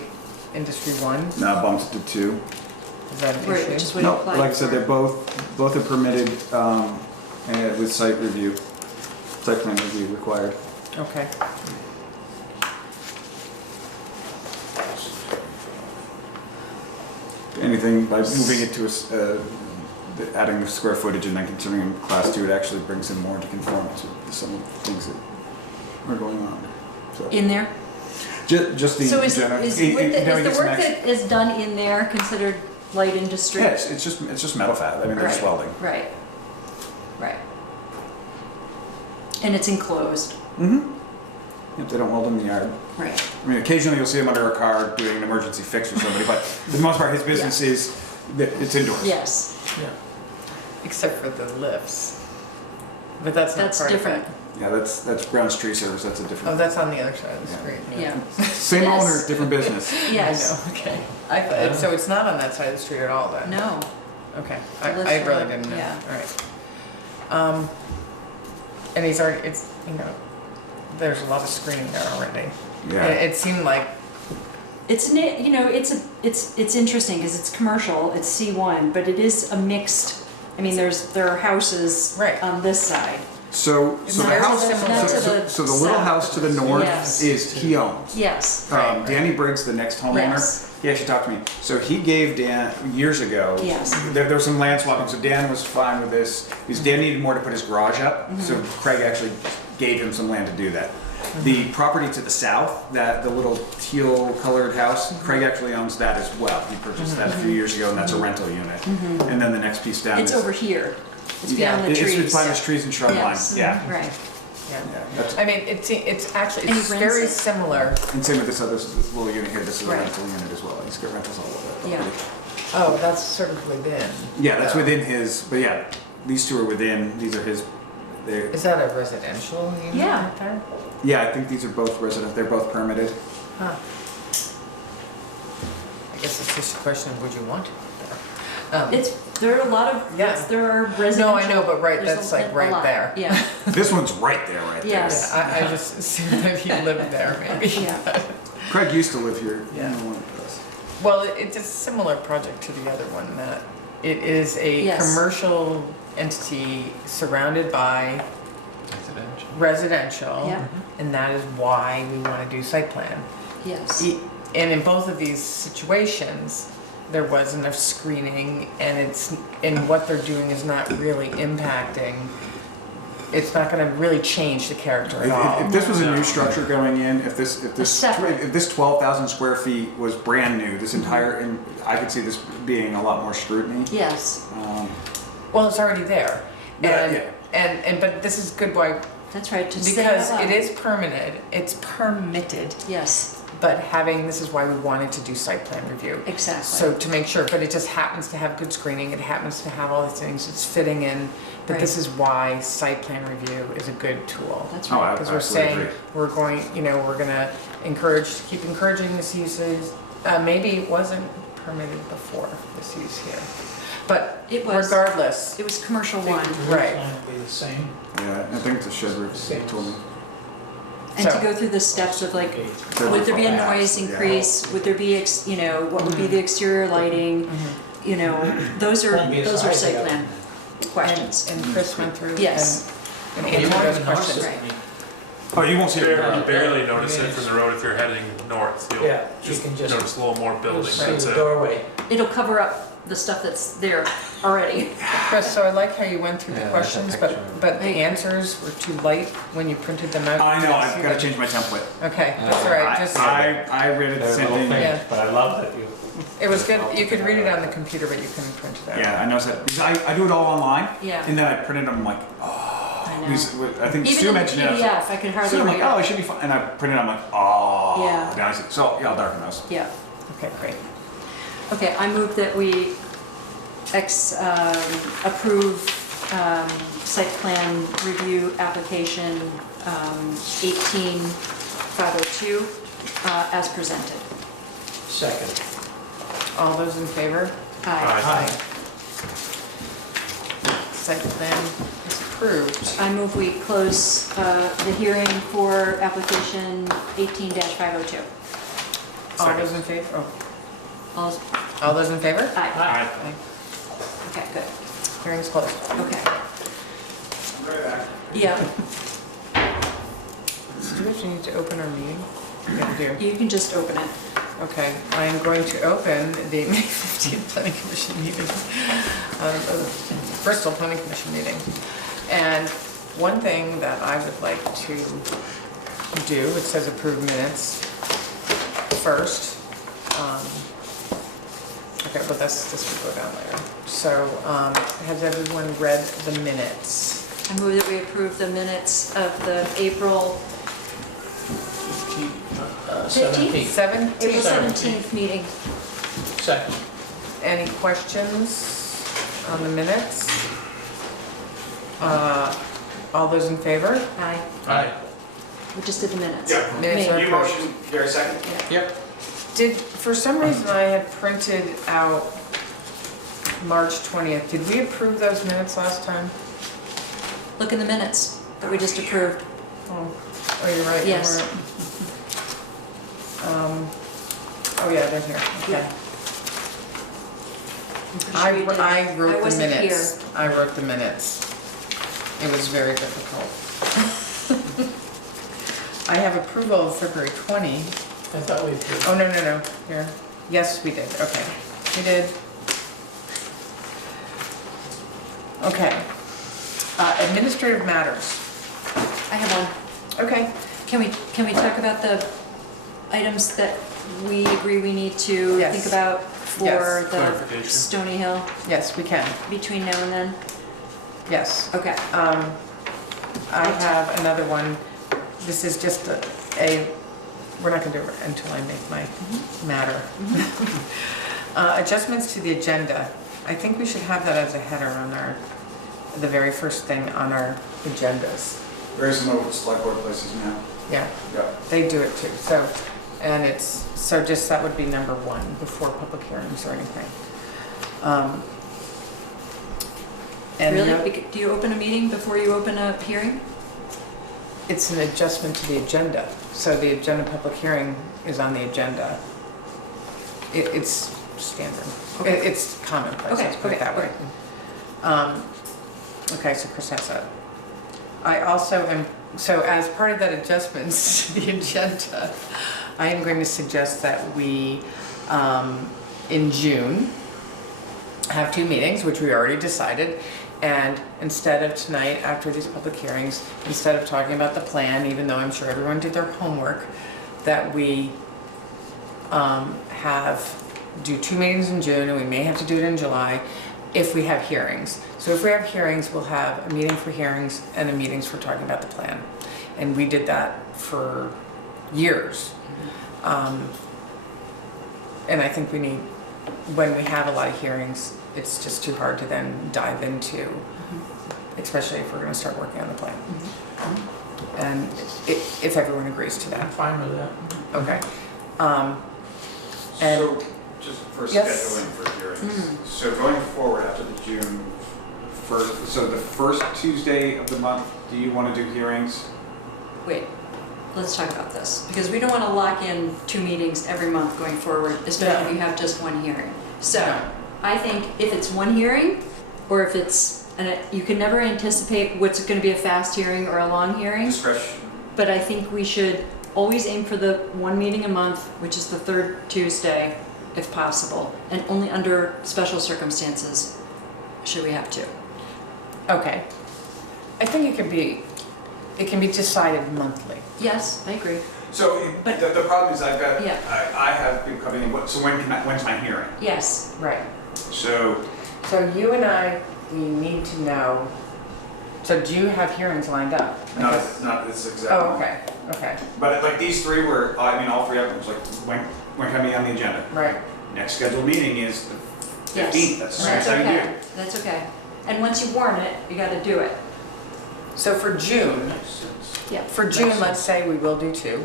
industry 1? now bumps it to 2. Is that an Right, issue? which is what you No, applied like I said, for. they're both are permitted with site review, site plan review required. Okay. Anything by moving it to adding the square footage and then considering in class 2, it actually brings in more to conform to some of the things that are going on. So In there? just the So is general. the work that is done in there considered light industry? Yes, it's just metal fab. I mean, there's Right, welding. Right. Right. And it's enclosed. Mm-hmm. If they don't weld in the yard. Right. I mean, occasionally you'll see him under a car doing an emergency fix for somebody, but for the most part, his business is that it's indoors. Yes. Except for the lifts. But that's not That's part different. of it. Yeah, that's Brown's Tree Service. That's a Oh, different. that's on the other side of the Yeah. street. Yeah. Same Yes. owner, different business. Yes. I know, okay. I thought, so it's not on that side of the street at all then? No. Okay, The lifts I are really on- didn't know. yeah. All right. And he's already, it's, there's a lot of screening there already. Yeah. It seemed like, It's it's interesting because it's commercial, it's C1, but it is a mixed. I mean, there are houses Right. on this side. So It's the very house, similar. so the little South. house to the north Yes. is he owns. Yes. Right. Danny Briggs, the next homeowner, Yes. he actually talked to me. So he gave Dan years ago. Yes. There was some land swapping, so Dan was fine with this. Because Dan needed more to put his garage up, so Craig actually gave him some land to do that. The property to the south, that the little teal colored house, Craig actually owns that as well. He purchased that a few years ago, and that's a rental unit. And then the next piece down It's is over here. It's Yeah. beyond the trees. It's behind the trees and shrub line. Yes. Yeah. Right. yeah. Yeah, that's, I mean, it's actually, And he it's rents very it? similar. and same with this other little unit here. This is a Right. rental unit as well. He's got rentals all over that Yeah. property. Oh, that's sort of within. Yeah, that's though. within his. But yeah, these two are within. These are his. They're, Is that a residential unit Yeah. right there? yeah, I think these are both resident. They're both permitted. Huh. I guess it's just a question of would you want it there? There are a lot of, Yeah. there are residential. No, I know, but right, there's that's a- like a right lot. there. Yeah, This one's right there, right there. Yes. I just assumed that he lived there maybe. yeah. Craig used to live here. Yeah. You know, one of us. Well, it's a similar project to the other one, that it is a Yes. commercial entity surrounded by Residential. residential. Yeah. And that is why we want to do site plan. Yes. And in both of these situations, there was enough screening and what they're doing is not really impacting, it's not gonna really change the character at all. If this was a new structure going in, if this separate. 12,000 square feet was brand new, this entire, and I could see this being a lot more scrutiny. Yes. Well, it's already there. Yeah, And but this is good why, That's right. To say it out because loud. it is permitted, it's permitted. Yes. but this is why we wanted to do site plan review. Exactly. So to make sure, but it just happens to have good screening, it happens to have all these things, it's fitting in, but Right. this is why site plan review is a good tool. That's Oh, right. Because we're absolutely saying, agree. we're going, we're gonna keep encouraging this uses. Maybe it wasn't permitted before this use here, but It was. regardless, It was commercial one. Right. It's going to be the same. Yeah, I think it's a shed roof, they told me. And to So- go through the steps of like, Shed would there be a roof, noise yeah. increase? Would there be, what would be the exterior lighting? Those are Won't be as high site as plan questions. and Chris went through Yes. and You answered won't those even notice questions. it. Right. Oh, you won't see it. You barely notice it from the road if you're heading north. You'll Yeah, you just can just- notice a little more You'll building. see That's the it. doorway. It'll cover up the stuff that's there already. Chris, so I like how you went through the Yeah, I like that questions, picture. but the answers were too light when you printed them out. I know, I've gotta change my template. Okay, that's all right, just, I read it the same thing. Yeah. But I love that you. it was good, you could read it on the computer, but you couldn't print it out. Yeah, I noticed that, because I do it all online, Yeah, and then I printed them, I'm like, I know. I think Stu Even in the mentioned it. I was like, PDF, I could hardly Stu, I'm read like, oh, it. it should be fine, and I printed it, I'm like, oh. Yeah. Now I see, so, yeah, I'll darken those. Yeah. Okay, great. Okay, I move that we approve site plan review application 18502 as presented. Second. All those in favor? Aye. Site plan is approved. I move we close the hearing for application 18-502. All those in favor? Oh, All's- all those in favor? Aye. Aye. Aye. Okay, good. Hearing's closed. Okay. Right back. Yeah, Do we actually need to open our meeting? Yeah, we do. you can just open it. Okay, I am going to open the May 15th Planning Commission meeting, Bristol Planning Commission meeting. And one thing that I would like to do, it says approve minutes first. Okay, but this will go down later. So, has everyone read the minutes? I move that we approve the minutes of the April 17th. 17th meeting. Second. Any questions on the minutes? All those in favor? Aye. Aye. We just did the minutes. Yeah. Minutes Me. are You approved. motion, Gary second? Yep. For some reason I had printed out March 20th. Did we approve those minutes last time? Look in the minutes that we just approved. Oh, you're right. they Yes. weren't. Oh yeah, they're here, okay. Yeah. I'm pretty sure you did. I wrote the wasn't here. minutes. I wrote the minutes. It was very difficult. I have approval of February 20. I thought we did. Oh, no, here. Yes, we did, okay. We did. Okay. Administrative matters. I have one. Okay. Can we talk about the items that we agree we need to Yes. think about for Yes. the Clarification. Stony Hill Yes, we can. between now and then? Yes. Okay. I have another one. This is just we're not gonna do it until I make my matter. Adjustments to the agenda. I think we should have that as a header on the very first thing on our agendas. Very similar to select board places now. Yeah, Yeah. they do it too. So just that would be number one before public hearings or anything. And Really? no- Do you open a meeting before you open a hearing? It's an adjustment to the agenda. So the agenda public hearing is on the agenda. It's standard. Okay. It's commonplace, Okay, let's put it okay, that way. Okay, so Chris has that. I also am, so as part of that adjustments to the agenda, I am going to suggest that we, in June, have 2 meetings, which we already decided. And instead of tonight, after these public hearings, instead of talking about the plan, even though I'm sure everyone did their homework, that we do 2 meetings in June, and we may have to do it in July, if we have hearings. So if we have hearings, we'll have a meeting for hearings and a meetings for talking about the plan. And we did that for years. And I think we need, when we have a lot of hearings, it's just too hard to then dive into, especially if we're gonna start working on the plan. And if everyone agrees to I'm that, fine with that. okay. And So, just for Yes. scheduling for hearings, so going forward after the June 1st, so the first Tuesday of the month, do you want to do hearings? Wait, let's talk about this, because we don't want to lock in 2 meetings every month going forward, especially if you have just 1 hearing. So, No. I think if it's 1 hearing, or if it's, and you can never anticipate what's going to be a fast hearing or a long hearing, Discretion. but I think we should always aim for the 1 meeting a month, which is the 3rd Tuesday, if possible, and only under special circumstances should we have to. okay, I think it can be decided monthly. Yes, I agree. So But- the problem is I've got, Yeah. I have been coming in, so when's my hearing? Yes. Right. So, So you and I, we need to know, so do you have hearings lined up? not this exact. Oh, one. okay, But like these 3 were, I mean, all 3 of them was like, when can I be on the agenda? right. Next scheduled meeting is the Yes. 15th, that's the That's next time you do. okay. That's okay. And once you warn it, you got to do it. So for June, Yeah. for June, let's say we will do 2.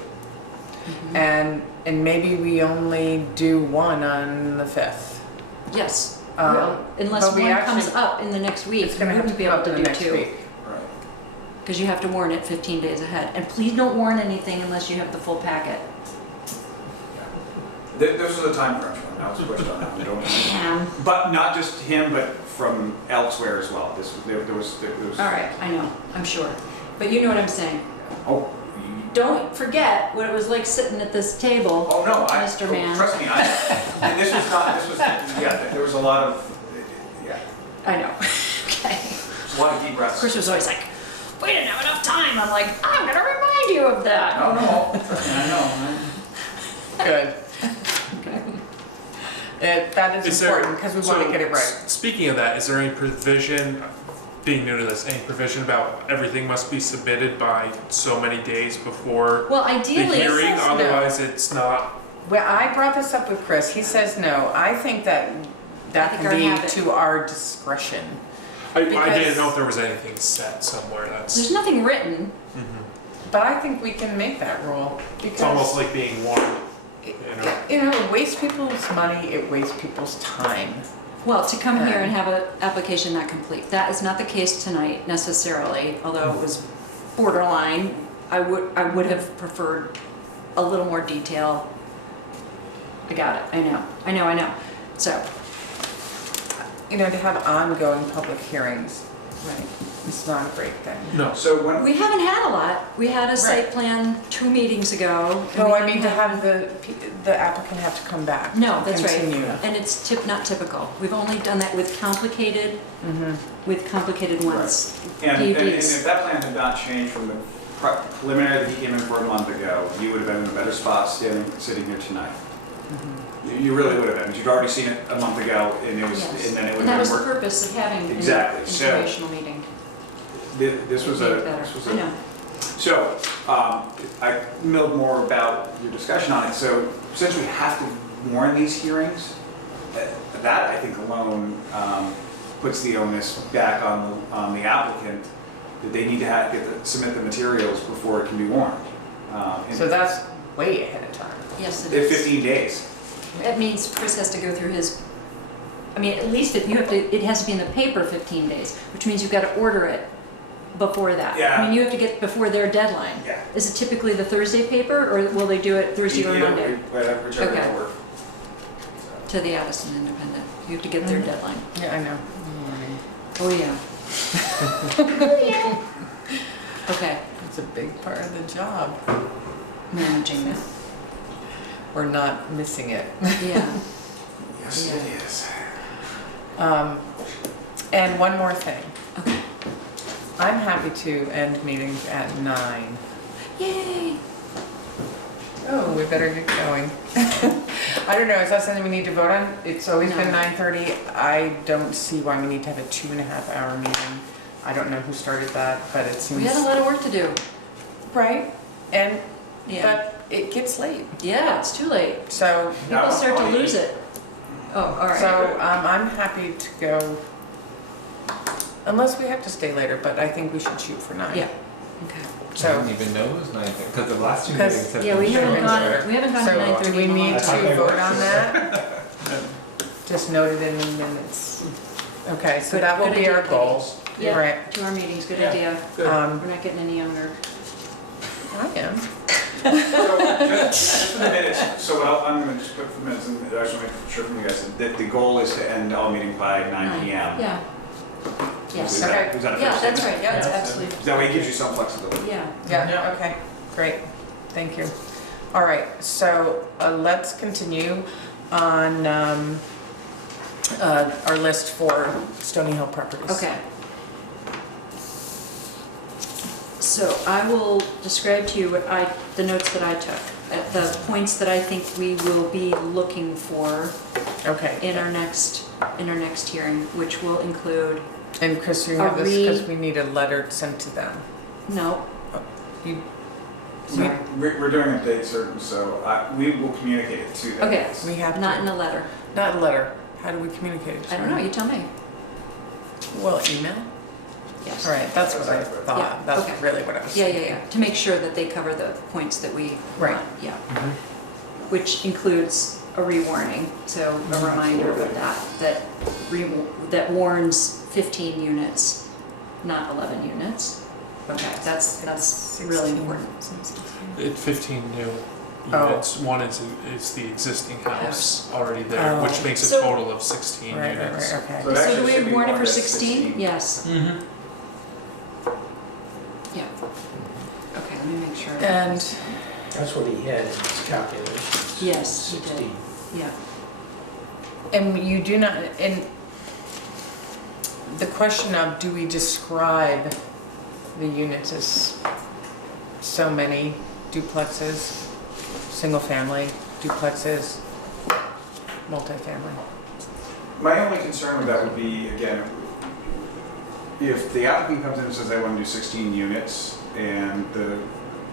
And maybe we only do 1 on the 5th. Yes. Um, Well, unless but we one comes actually- up in the next week, It's you gonna have to wouldn't be come able up to in the do next 2. week. Right. Because you have to warn it 15 days ahead. And please don't warn anything unless you have the full packet. This was a time crunch one, I was pushed on that one, don't worry. And, But not just him, but from elsewhere as well. There was. all right, I know, I'm sure. But you know what I'm saying. Oh, Don't forget what it was like sitting at this table. oh no, Mr. Man. Trust me, and this was, yeah, there was a lot of, yeah, I know. Okay. a lot of deep breaths. Chris was always like, we didn't have enough time. I'm like, I'm going to remind you of that. No, trust me, I know. Good. That is Is there- important because we want to so, get it right. Speaking of that, is there any provision, being new to this, any provision about everything must be submitted by so many days before Well, the ideally, hearing? says no. Otherwise, it's not. Well, I brought this up with Chris. He says no. I think that I think can our be habit- to our discretion. I Because- didn't know if there was anything set somewhere. there's nothing written. But I think we can make that rule because It's almost like being warned. it wastes people's money. It wastes people's time. Well, to come here and have an application not complete. That is not the case tonight necessarily, although it was borderline. I would have preferred a little more detail. I got it. I know. So, To have ongoing public hearings, right. it's not a great thing. No. So when, We haven't had a lot. We had a site Right. plan 2 meetings ago. and No, we I mean to haven't have the applicant have to come back. No, that's right. Continue. And it's not typical. We've only done that with complicated Mm-hmm. ones. and PUDs. if that plan had not changed from the preliminary that he came in for a month ago, you would have been in a better spot sitting here tonight. You really would have been, because you'd already seen it a month ago, and it was, Yes. and then it would And that have was been the work. purpose of having an Exactly. So- informational meeting. This was Make a, it better. this was I a. know. So, I milled more about your discussion on it. So, since we have to warn these hearings, that I think alone puts the onus back on the applicant that they need to submit the materials before it can be warned. So that's way ahead of time. Yes, it In is. 15 days. That means Chris has to go through his, at least it has to be in the paper 15 days, which means you've got to order it before that. Yeah. You have to get before their deadline. Yeah. Is it typically the Thursday paper, or will they do it Thursday or Either- Monday? Whichever Okay. will work. To the Addison Independent. You have to get their deadline. Yeah, I know. Oh, yeah. Oh, yeah. Okay, It's a big part of the job. managing that. We're not missing it. Yeah. Yes, Yeah. it is. And one more thing. Okay. I'm happy to end meetings at 9. Yay! Oh, we better get going. I don't know, is that something we need to vote on? It's always been No. 9:30. I don't see why we need to have a 2.5-hour meeting. I don't know who started that, but it seems. We had a lot of work to do. Right, and Yeah, but it gets late, yeah, it's too late. so, People start to lose it. Oh, all right. so, I'm happy to go, unless we have to stay later, but I think we should shoot for 9. Yeah, okay. I So, didn't even know it was 9:30, because the last two Because- meetings have Yeah, been we haven't short. gone, we haven't gone to so 9:30 do we in a long need time. to vote on that? Just note it in the minutes. Okay, so Good- that will good be our idea, goal. Yeah, Right. to our meetings, good Yeah. idea. Good. We're not getting any younger. I am. So, just for the minutes, so what I'm gonna just put for the minutes, and I just want to make sure from you guys, that the goal is to end all meetings by 9 PM. Yeah. Is Yes. that- Okay. is that a fair Yeah, that's statement? right, that's Yeah. absolutely, That way it gives you some flexibility. yeah. Yeah, Yeah. okay, great, thank you. All right, so let's continue on our list for Stony Hill properties. Okay. So I will describe to you the notes that I took, the points that I think we will be looking for Okay, in our next hearing, which will include, and Chris, you Are have this we- because we need a letter sent to them. no, You, sorry. We're doing a date certain, so we will communicate it to them. Okay, we have not in to, a letter. not a letter, how do we communicate it to I don't know, them? you tell me. Well, email? Yes. All right, that's what I Yeah, thought, that's okay. really what I was Yeah, thinking. yeah, yeah, to make sure that they cover the points that we Right. want, yeah. Mhm. Which includes a rewarning, so a reminder of that warns 15 units, not 11 units. Okay, that's really 16. important. It 15 new Oh. units. One is the existing house already there, Oh. which makes a So- total of 16 Right, right, units. right, okay. So it So actually do should we be warn it marked for as 16? Yes, Mm-hmm. yeah. Okay, let me make sure. And That's what he had in his calculations. Yes, he did. 16. Yeah, And you do not, and the question of, do we describe the units as so many duplexes, single family duplexes, multifamily? My only concern with that would be, again, if the applicant comes in and says they want to do 16 units and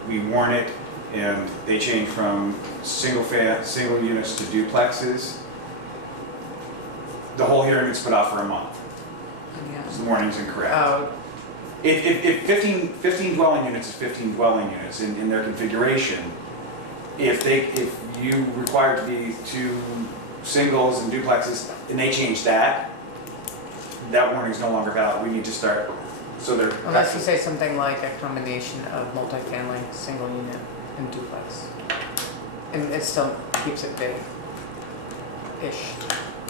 we warn it and they change from single units to duplexes, the whole hearing gets put off for a month. yeah. The warning's incorrect. Oh, If 15 dwelling units is 15 dwelling units in their configuration, if you require it to be 2 singles and duplexes, and they change that warning is no longer valid. We need to start, so they're. unless you say something like a combination of multifamily, single unit, and duplex. And it still keeps it big-ish.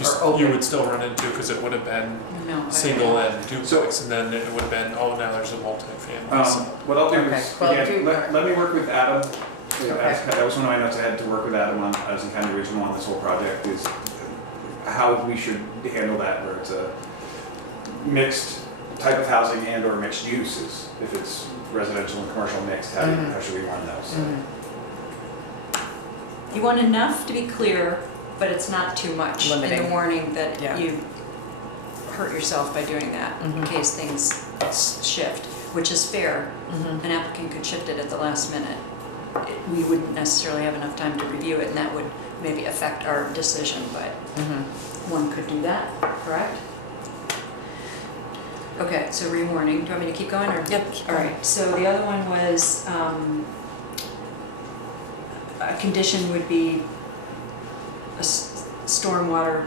Or You open. would still run into, because it would have been No. I- single and duplex, and then it would have been, oh, now there's a multifamily. So What I'll do Okay, is, well, again, let me work with Adam. Okay. That was one of my notes I had to work with Adam on, as a county regional on this whole project, is how we should handle that, where it's a mixed type of housing and or mixed uses. If it's residential and commercial mixed, how should we run those? Mhm. You want enough to be clear, but it's not too much in the Limiting. warning that Yeah. you hurt yourself by doing that in Mhm. case things shift, which is fair. Mhm. An applicant could shift it at the last minute. We wouldn't necessarily have enough time to review it, and that would maybe affect our decision, but Mhm. one could do that, correct? Okay, so rewarning. Do you want me to keep going, or? Yep, keep All going. right, so the other one was, a condition would be a stormwater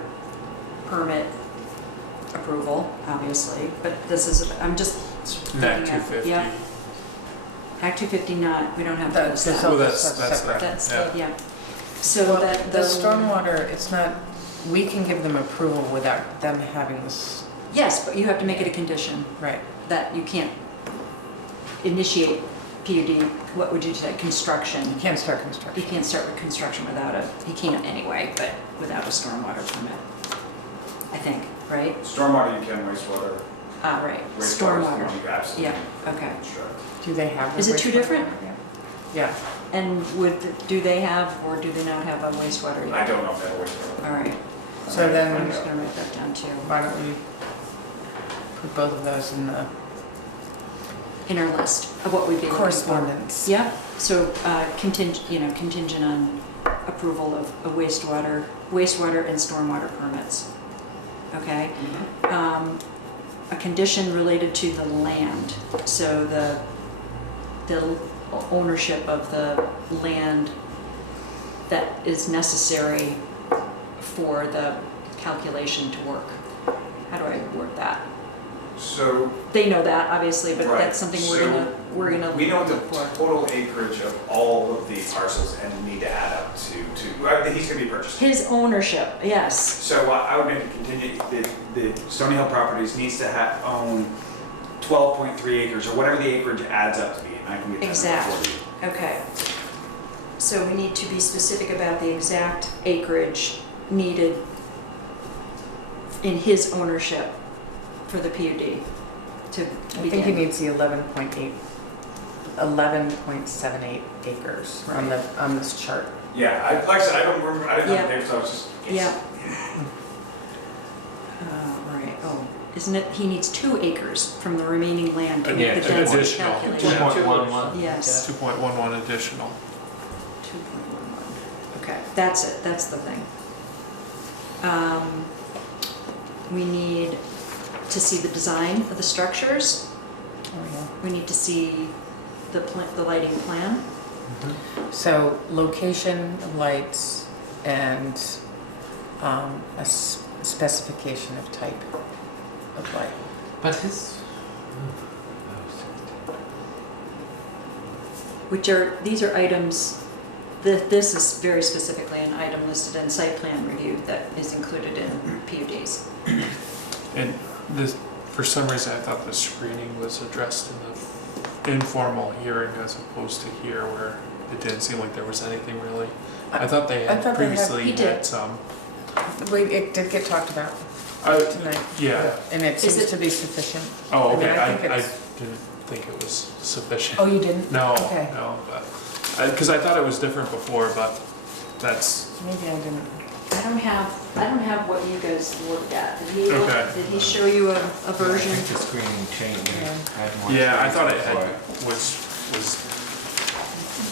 permit approval, obviously, but this is, I'm just Act looking at- 250. Yeah, Act 250 not, we don't have That's those. just Well, all that's separate. that. That's, Yeah. yeah. So Well, that, the stormwater, it's not, we can give them approval without them having this, yes, but you have to make it a condition right? that you can't initiate PUD, what would you say, construction? You can't start You construction. can't start with construction without you can't anyway, but without a stormwater permit, I think, right? Stormwater you can, wastewater. Ah, right, Wastewater is the stormwater, one you absolutely yeah, okay. construct. Do they have? a Is it two wastewater? different? Yeah. And do they have, or do they not have a wastewater I yet? don't know if they have a wastewater. All right, So I'm then, just gonna write that down too. why don't we put both of those in the, in our list of what we'd be looking for. Correspondence. Yeah, so contingent on approval of wastewater and stormwater permits. Okay? A condition related to the land, so the ownership of the land that is necessary for the calculation to work. How do I word that? So They know that, obviously, but Right. that's something we're gonna we know the look for. total acreage of all of the parcels and need to add up to he's gonna be purchasing. His ownership, yes. So I would make a contingent, the Stony Hill Properties needs to own 12.3 acres, or whatever the acreage adds up to be, and I can get that Exact. for you. Okay. So we need to be specific about the exact acreage needed in his ownership for the PUD to I think he begin. needs the 11.78 acres on this chart. Yeah, like I said, I don't remember, I didn't know the Yeah. name, so I was just. Yeah. Right, isn't it, he needs 2 acres from the remaining land to Yeah, make the density additional. calculation. 2.11. Yes, 2.11 additional. 2.11. Okay, that's it, that's the thing. We need to see the design of the structures. We need to see the lighting plan. So location, lights, and a specification of type of light. But his. These are items, this is very specifically an item listed in site plan review that is included in PUDs. And this, for some reason, I thought the screening was addressed in the informal hearing as opposed to here, where it didn't seem like there was anything really. I thought they had previously He did. had some. It did get talked about tonight. Yeah. And it Is seems it- to be sufficient. Oh, I mean, okay. I I think it's- didn't think it was sufficient. Oh, you didn't? No, Okay. no, but, because I thought it was different before, but that's, Maybe I didn't. I don't have what you guys looked at. Did Okay. he show you a I version? think the screening changed. Yeah. yeah, I thought it had, was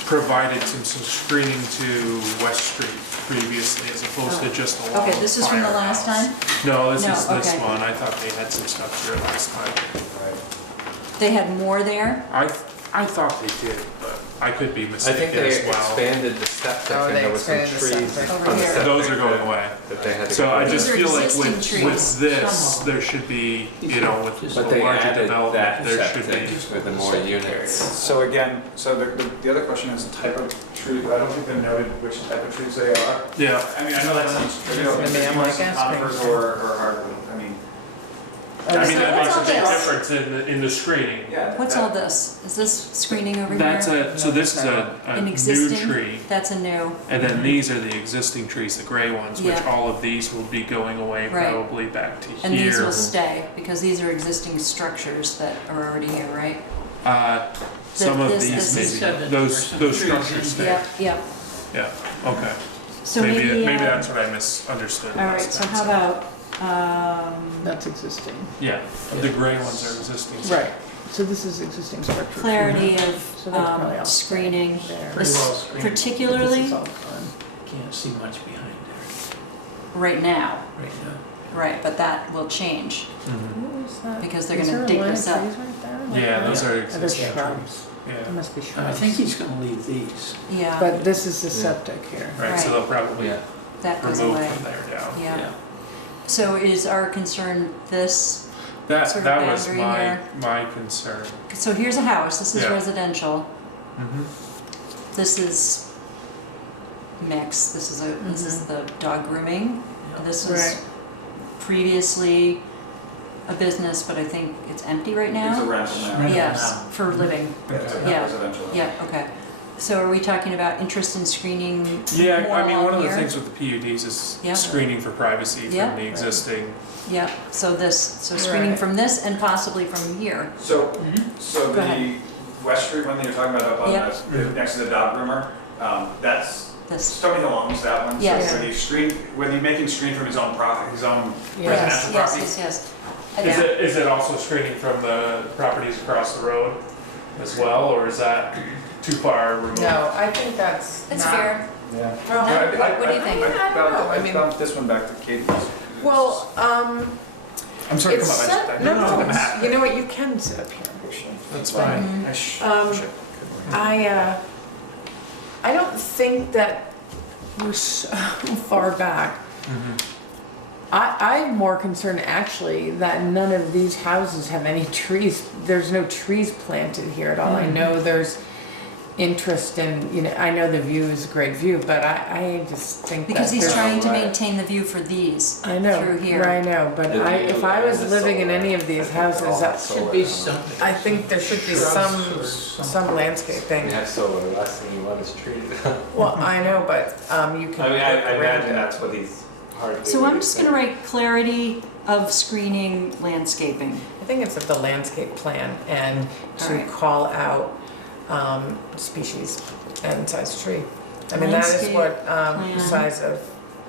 provided some screening to West Street previously as opposed to just along Okay, this is from the Firehouse. last time? No, this No, is this okay. one. I thought they had some stuff here last time. They had more there? I thought they did, but I could be I think mistaken they as well. expanded the septic Oh, and they there was some expanded the trees septic. on Over the here. septic Those are going away. that they had to. So I get rid just of. These are feel like existing with trees. this, Some there should be, you know, with But the But they larger added development, that there should septic be. with the more units. So again, the other question is the type of tree, I don't think they noted which type of trees they are. Yeah, I mean, I know that seems trivial, but Maybe if I'm you want like some asking. conifers or hardwood, I mean. I mean, that what's makes all a big this? difference in the screening. Yeah. What's that- all this? Is this screening over here? That's so this is a An new existing? tree, That's a new, and then these are the existing trees, the gray ones, which Yeah. all of these will be going away Right. probably back to and these here. will stay, because these are existing structures that are already here, right? Some of This- these this is- maybe, those structures stay. Yeah, yeah. Yeah, okay. So Maybe maybe, that's what I misunderstood all right, last so time. how about, That's existing. Yeah, the gray ones are existing. Right, so this is existing structure. clarity So of that's probably all screening, there. Pretty well screened. This particularly is all done. Can't see much behind there right now, right now. right, but that will change, Mhm. What was that? because they're Is gonna there a dig line of this up. trees right there? Yeah, those are Oh, there's existing shrubs. trees. There Yeah, must be I shrubs. think he's gonna leave these. Yeah, But this is the Yeah. septic here. right, so Right. they'll probably Yeah. that goes remove away, from there down. yeah. So is our concern this, That, Sort of that was boundary here. my concern. so here's a house, this is Yeah. residential, Mhm. this is mixed, this is the dog grooming. This was Right. previously a business, but I think it's empty right It's a now. rental now. Rental Yes, now. for living, Yeah, it's a Yeah. residential. yeah, okay. So are we talking about interest in screening Yeah, more I mean, one along of the here? things with the PUDs is Yeah. screening for privacy Yeah. from the existing. Yeah, so screening Right. from this and possibly from here. So, Mhm. so Go the ahead. West Street one that you're talking about up on Yep. next to the dog groomer, that's, This, Stony Hill owns that one. Yes. So whether you're making screen from his own property, his own Yes. residential yes, property. yes, yes. Is it also screening from the properties across the road? as well, or is that too far removed? No, I think that's That's not- fair. Yeah. Well, No, what do you think? I don't know, I mean- bounced this one back to Katie's. Well, I'm sorry, it's come on, set, no, I no, you know what, you can sit up here, actually. That's fine. I don't think that we're so far back. I'm more concerned actually that none of these houses have any trees. There's no trees planted here at all. I know there's interest in, you know, I know the view is a great view, but I just think Because that he's there's- trying to maintain the view for these I know, through here. I know, but The if view I was and the living in solar. any of these houses, that Should be something. I think there should be Shrubs or some something. landscaping. Yeah, solar, last thing you want is trees. Well, I know, but you can I mean, work I around imagine it. that's what he's hardly. So I'm just gonna write clarity of screening landscaping. I think it's of the landscape plan and to Alright. call out species and size tree. I mean, that is what plan. size of,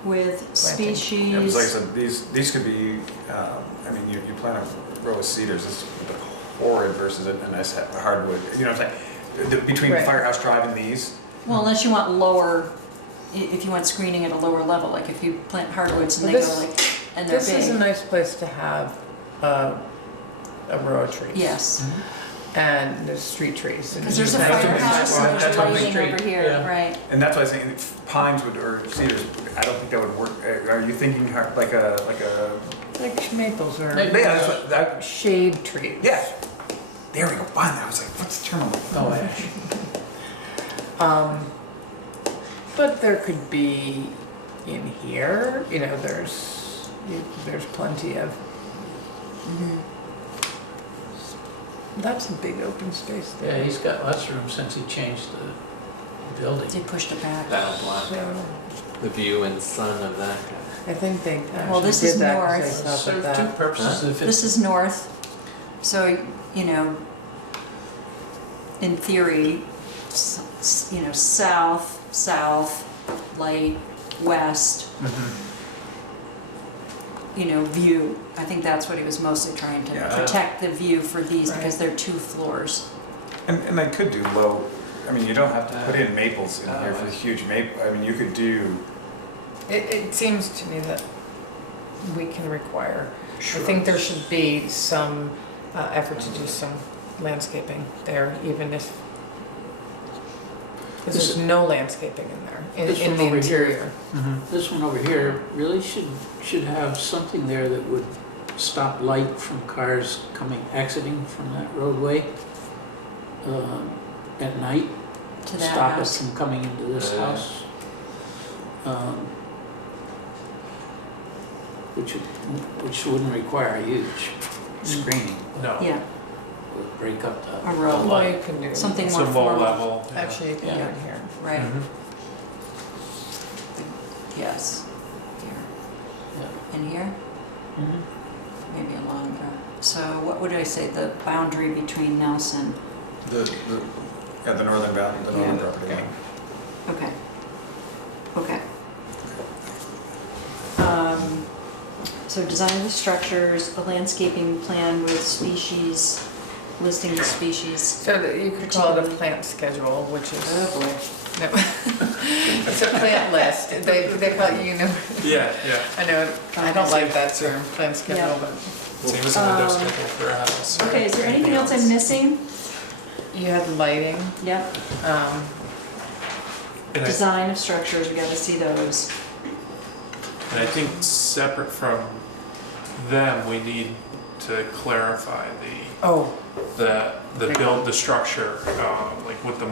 With Yeah, species. it was like I said, these could be, I mean, you plant a row of cedars, this is horrid versus a nice hardwood, you know what I'm saying? Between Right. Firehouse Drive and these, Well, unless you want lower, if you want screening at a lower level, like if you plant hardwoods and Well, they this- go like, and they're this is a big. nice place to have a row of trees. Yes, And there's street trees. and because there's a you can- firehouse and there's That's on the lighting street, over here, yeah. right? and that's why I was saying pines would, or cedars, I don't think that would work. Are you thinking like a, Like maples or yeah, that's what, that, shade trees. yeah. There we go, fine, I was like, what's the term? Oh, ash. But there could be in here, you know, there's plenty of, that's a big open space Yeah, there. he's got lots of room since he changed the building. They pushed it back. That'll block So the view and sun of that guy. I think they Well, actually this is did that 'cause north. they thought Serve that two that. purposes. If This it's is north, so, you know, in theory, you know, south, light, west, you know, view. I think that's what he was mostly trying to Yeah. protect the view for these because Right. they're 2 floors. And I could do low, I mean, you don't have to put in maples in here for the huge maple, I mean, you could do It seems to me that we can require, I think there should be some effort to do some landscaping there, even if, because there's no landscaping in there, This in one the over here. interior. This one over here really should have something there that would stop light from cars exiting from that roadway at night. To that Stop it house. from coming into this Yeah. house. Which wouldn't require a huge screening, No. Yeah, would break up the a row, Well, you can do. something It's more a low formal. level. yeah. Actually, you can do Yeah. it here. Right, Mhm. yes. Here. Yeah. In here? Mhm. Maybe along the, so what would I say, the boundary between Nelson? the northern bound, the northern Yeah. property line. Okay. Okay. So design the structures, a landscaping plan with species, listing the species. So that you could call it a plant schedule, which is, Oh boy. no. It's a plant list. They call it, you know, Yeah, yeah. I know, I don't like that term, plant schedule, Yeah. but Same as a window schedule for a house. or Okay, is there anything else I'm missing? you have lighting. Yep. And Design of structures, we gotta see those. I think separate from them, we need to clarify Oh, the build, the structure, like with the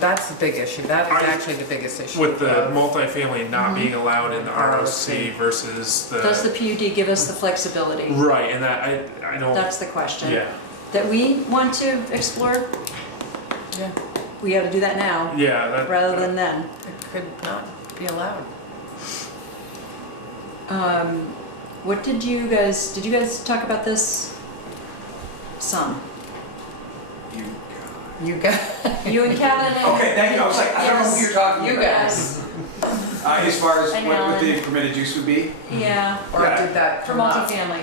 that's the big issue. That is actually the biggest issue. with the of- multifamily not being allowed in the ROC versus Does the PUD give us the flexibility? right, and that I don't. That's the question. Yeah, That we want to explore? Yeah. We gotta do that now, yeah. That, rather than then. It could not be allowed. What did you guys talk about this? Some. You got, You and Kevin and. Okay, thank you, I was like, I don't know who you're talking you about. guys, As far as And what Alan. the permitted use would be? Yeah, or Yeah. did that for come up? multifamily.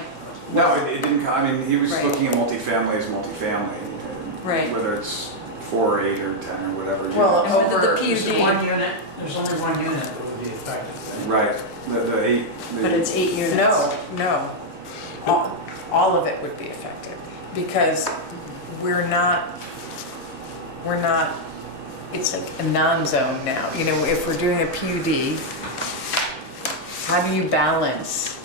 No, it didn't, I mean, he was Right. looking at multifamily as multifamily. Right. Whether it's 4 or 8 or 10 or whatever. Well, And whether the over, There's PUD, one unit, there's only one unit that would be affected. Right, the 8. but it's 8 units. no. All of it would be affected because we're not, it's like a non-zone now. You know, if we're doing a PUD, how do you balance?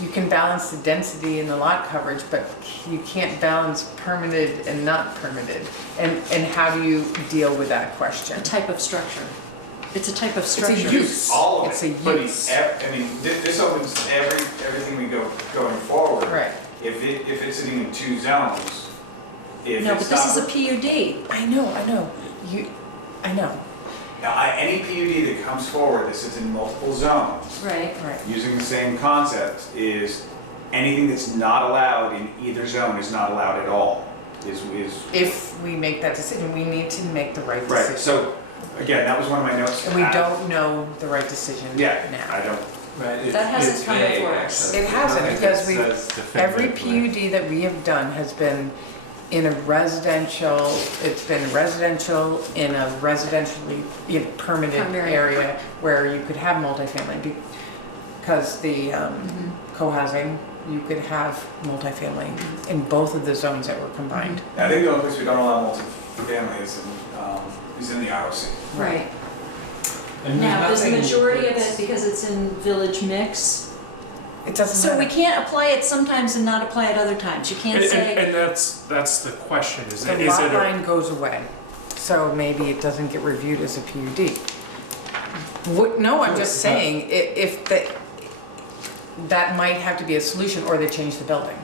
You can balance the density and the lot coverage, but you can't balance permitted and not permitted. And how do you deal with that question? A type of structure. It's a type of It's structure. a use. All of It's it, a but use. I mean, this opens everything we going forward. Right. If it's sitting in 2 zones, if No, but it's this is not. a PUD. I know. I know. Now, any PUD that comes forward that sits in multiple zones, Right. Right. using the same concept, is anything that's not allowed in either zone is not allowed at all. Is If we make that decision, we need to make the right right. decision. So again, that was one of my notes. And we don't know the right decision Yeah, I now. don't. Right, That hasn't it's come vague, before us. actually. It hasn't, It because says every definitively. PUD that we have done has been in a residential, it's been residential in a residentially permitted Primary. area where you could have multifamily because the co-housing, you could have multifamily in both of the zones that were combined. I think the only place we don't allow multifamily is in the ROC. Right. And Now, does the nothing majority of it, that's- because it's in village mix, It doesn't so we matter. can't apply it sometimes and not apply it other times. You can't say, And that's the question, is The it lot a, line goes away, so maybe it doesn't get reviewed as a PUD. No, I'm just saying, that might have to be a solution, or they change the building.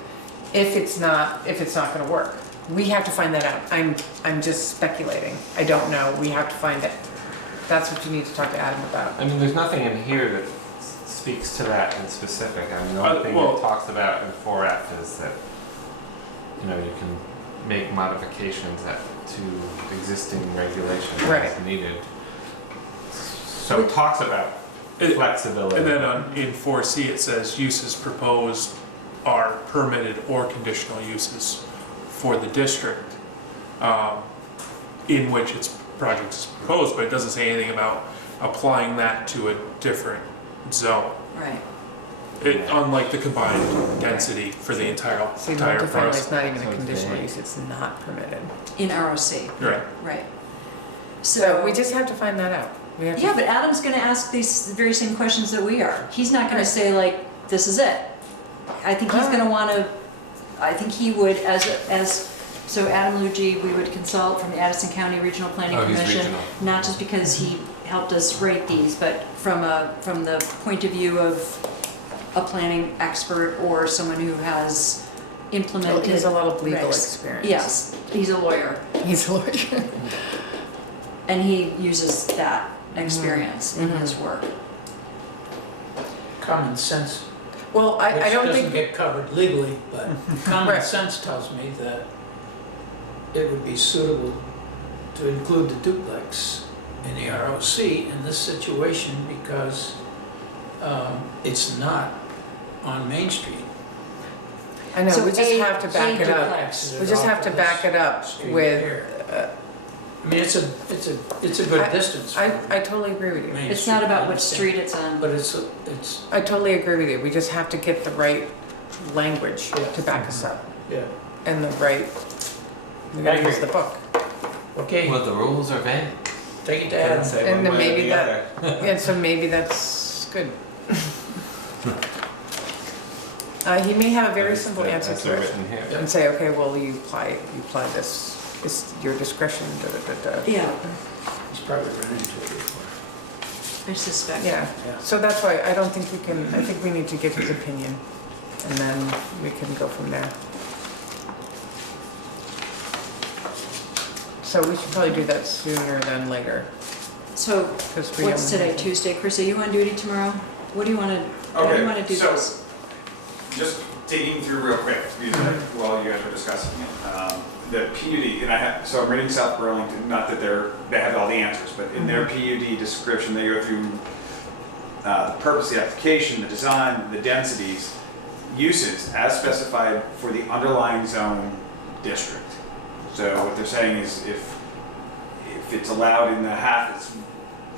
If it's not gonna work. We have to find that out. I'm just speculating. I don't know. We have to find it. That's what you need to talk to Adam about. I mean, there's nothing in here that speaks to that in specific. I mean, the only thing well- it talks about in 4F is that, you know, you can make modifications to existing regulations Right. as needed. So it talks about flexibility. and then in 4C it says uses proposed are permitted or conditional uses for the district in which its project is proposed, but it doesn't say anything about applying that to a different zone. right, Unlike the combined density for the entire See, entire multifamily process. is not even a So conditional vague. use. It's not permitted. in ROC, Right. right. So we just have to find that out. We have to. Yeah, but Adam's gonna ask these very same questions that we are. He's not gonna Right. say like, this is it. I think he's gonna wanna, I think he would, so Adam Luigi, we would consult from the Addison County Regional Planning Oh, he's Commission. regional. Not just because he helped us write these, but from the point of view of a planning expert or someone who has implemented. He has a lot of legal regs. experience. Yes, he's a lawyer, He's a lawyer. and he uses that experience in his work. Common sense, Well, I which don't doesn't think, get covered legally, but common Right. sense tells me that it would be suitable to include the duplex in the ROC in this situation because it's not on Main Street. I know, So we just a- have to back a it up. duplex. We just have to back it up Street with, here. I mean, it's a good distance. I from totally agree with you. Main It's not about I which understand. street it's on. But it's, I totally agree with you. We just have to get the right language Yeah. to back us up yeah, and the right, we gotta I agree. use the book. okay, Well, the rules are vague. take it to Doesn't Adam. say And one then way or maybe the that- other. And so maybe that's good. He may have a very That's simple the- answer that's to it written here. and say, okay, well, you apply this, it's your discretion, da, da, da, da. Yeah, He's probably run into it before. I suspect. Yeah, Yeah. so that's why I don't think we can, I think we need to get his opinion and then we can go from there. So we should probably do that sooner than later. So Because we what's haven't- today, Tuesday? Chris, are you on duty tomorrow? What do you want to, how do you want to do so- this? Just digging through real quick, because while you guys were discussing it, the PUD, and so I'm reading South Burlington, not that they have all the answers, but in their PUD description, they go through the purpose of the application, the design, the densities, uses as specified for the underlying zone district. So what they're saying is if it's allowed in the half,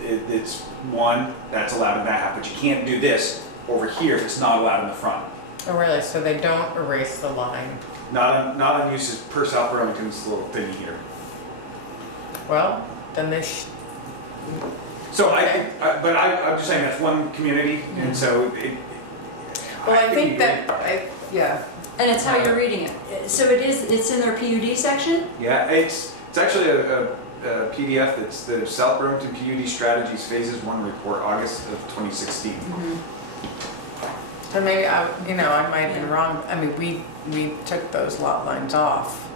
it's one, that's allowed in that half, but you can't do this over here if it's not allowed in the front. Oh, really? So they don't erase the line? Not on uses per South Burlington's little thingy here. Well, then they So I'm just saying that's one community, and so it. well, I think that, yeah. And it's how you're reading it. So it's in their PUD section? Yeah, it's actually a PDF that's the South Burlington PUD Strategies Phases 1 report, August of 2016. So maybe, I might have been wrong. I mean, we took those lot lines off.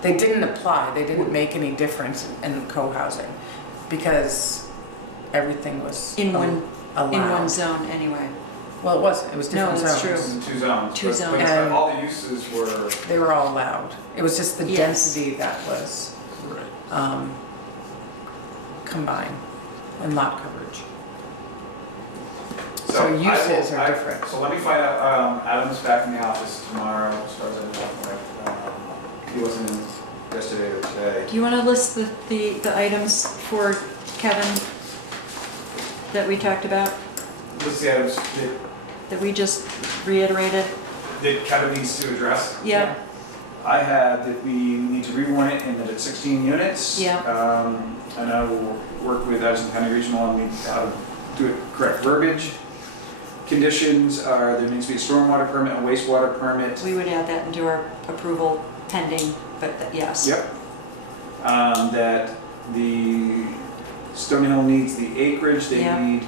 They didn't apply, they didn't make any difference in co-housing because everything was In one allowed. zone anyway. Well, it was different zones. No, that's true. It was in two zones. Two but zones. And- all the uses were. They were all allowed. It was just the Yes. density that was combined and lot coverage. So uses are different. So let me find out, Adam's back in the office tomorrow, as far as I know. He wasn't in yesterday or today. Do you want to list the items for Kevin that we talked about, What's the items that we just reiterated? that Kevin needs to address? Yeah. I had that we need to rewarn it and that it's 16 units. Yeah. And I will work with Addison County Regional on how to do it correct verbiage. Conditions are there needs to be a stormwater permit, a wastewater permit. We would add that into our approval pending, but yes. Yep. That the Stony Hill needs the acreage, they Yeah. need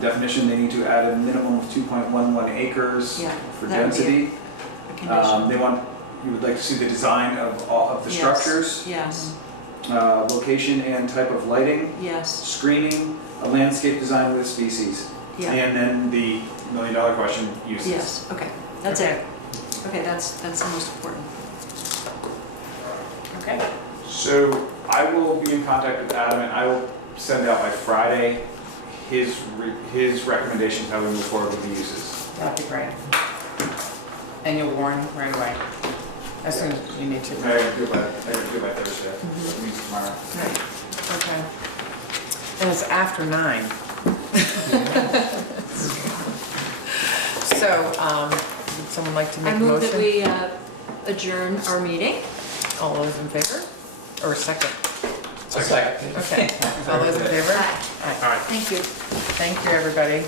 definition, they need to add a minimum of 2.11 acres Yeah, for that would be density. A condition. You would like to see the design of all of the Yes. structures, Yes, location and type of lighting, yes, screening, a landscape design with species. yeah, And then the $1 million question, uses. yes, okay, that's Okay. it. Okay, that's the most important. Okay. So I will be in contact with Adam and I will send out by Friday his recommendations how we move forward with the uses. That'd be great. And you'll warn right away, as soon as you need to. I can do it by Thursday, so it means tomorrow. Right, okay. And it's after 9. So, would someone like to make I a move that motion? we adjourn our meeting. All those in favor? Or second? Second. Okay, all those in favor? Aye. Aye. All right. Thank you. Thank you, everybody.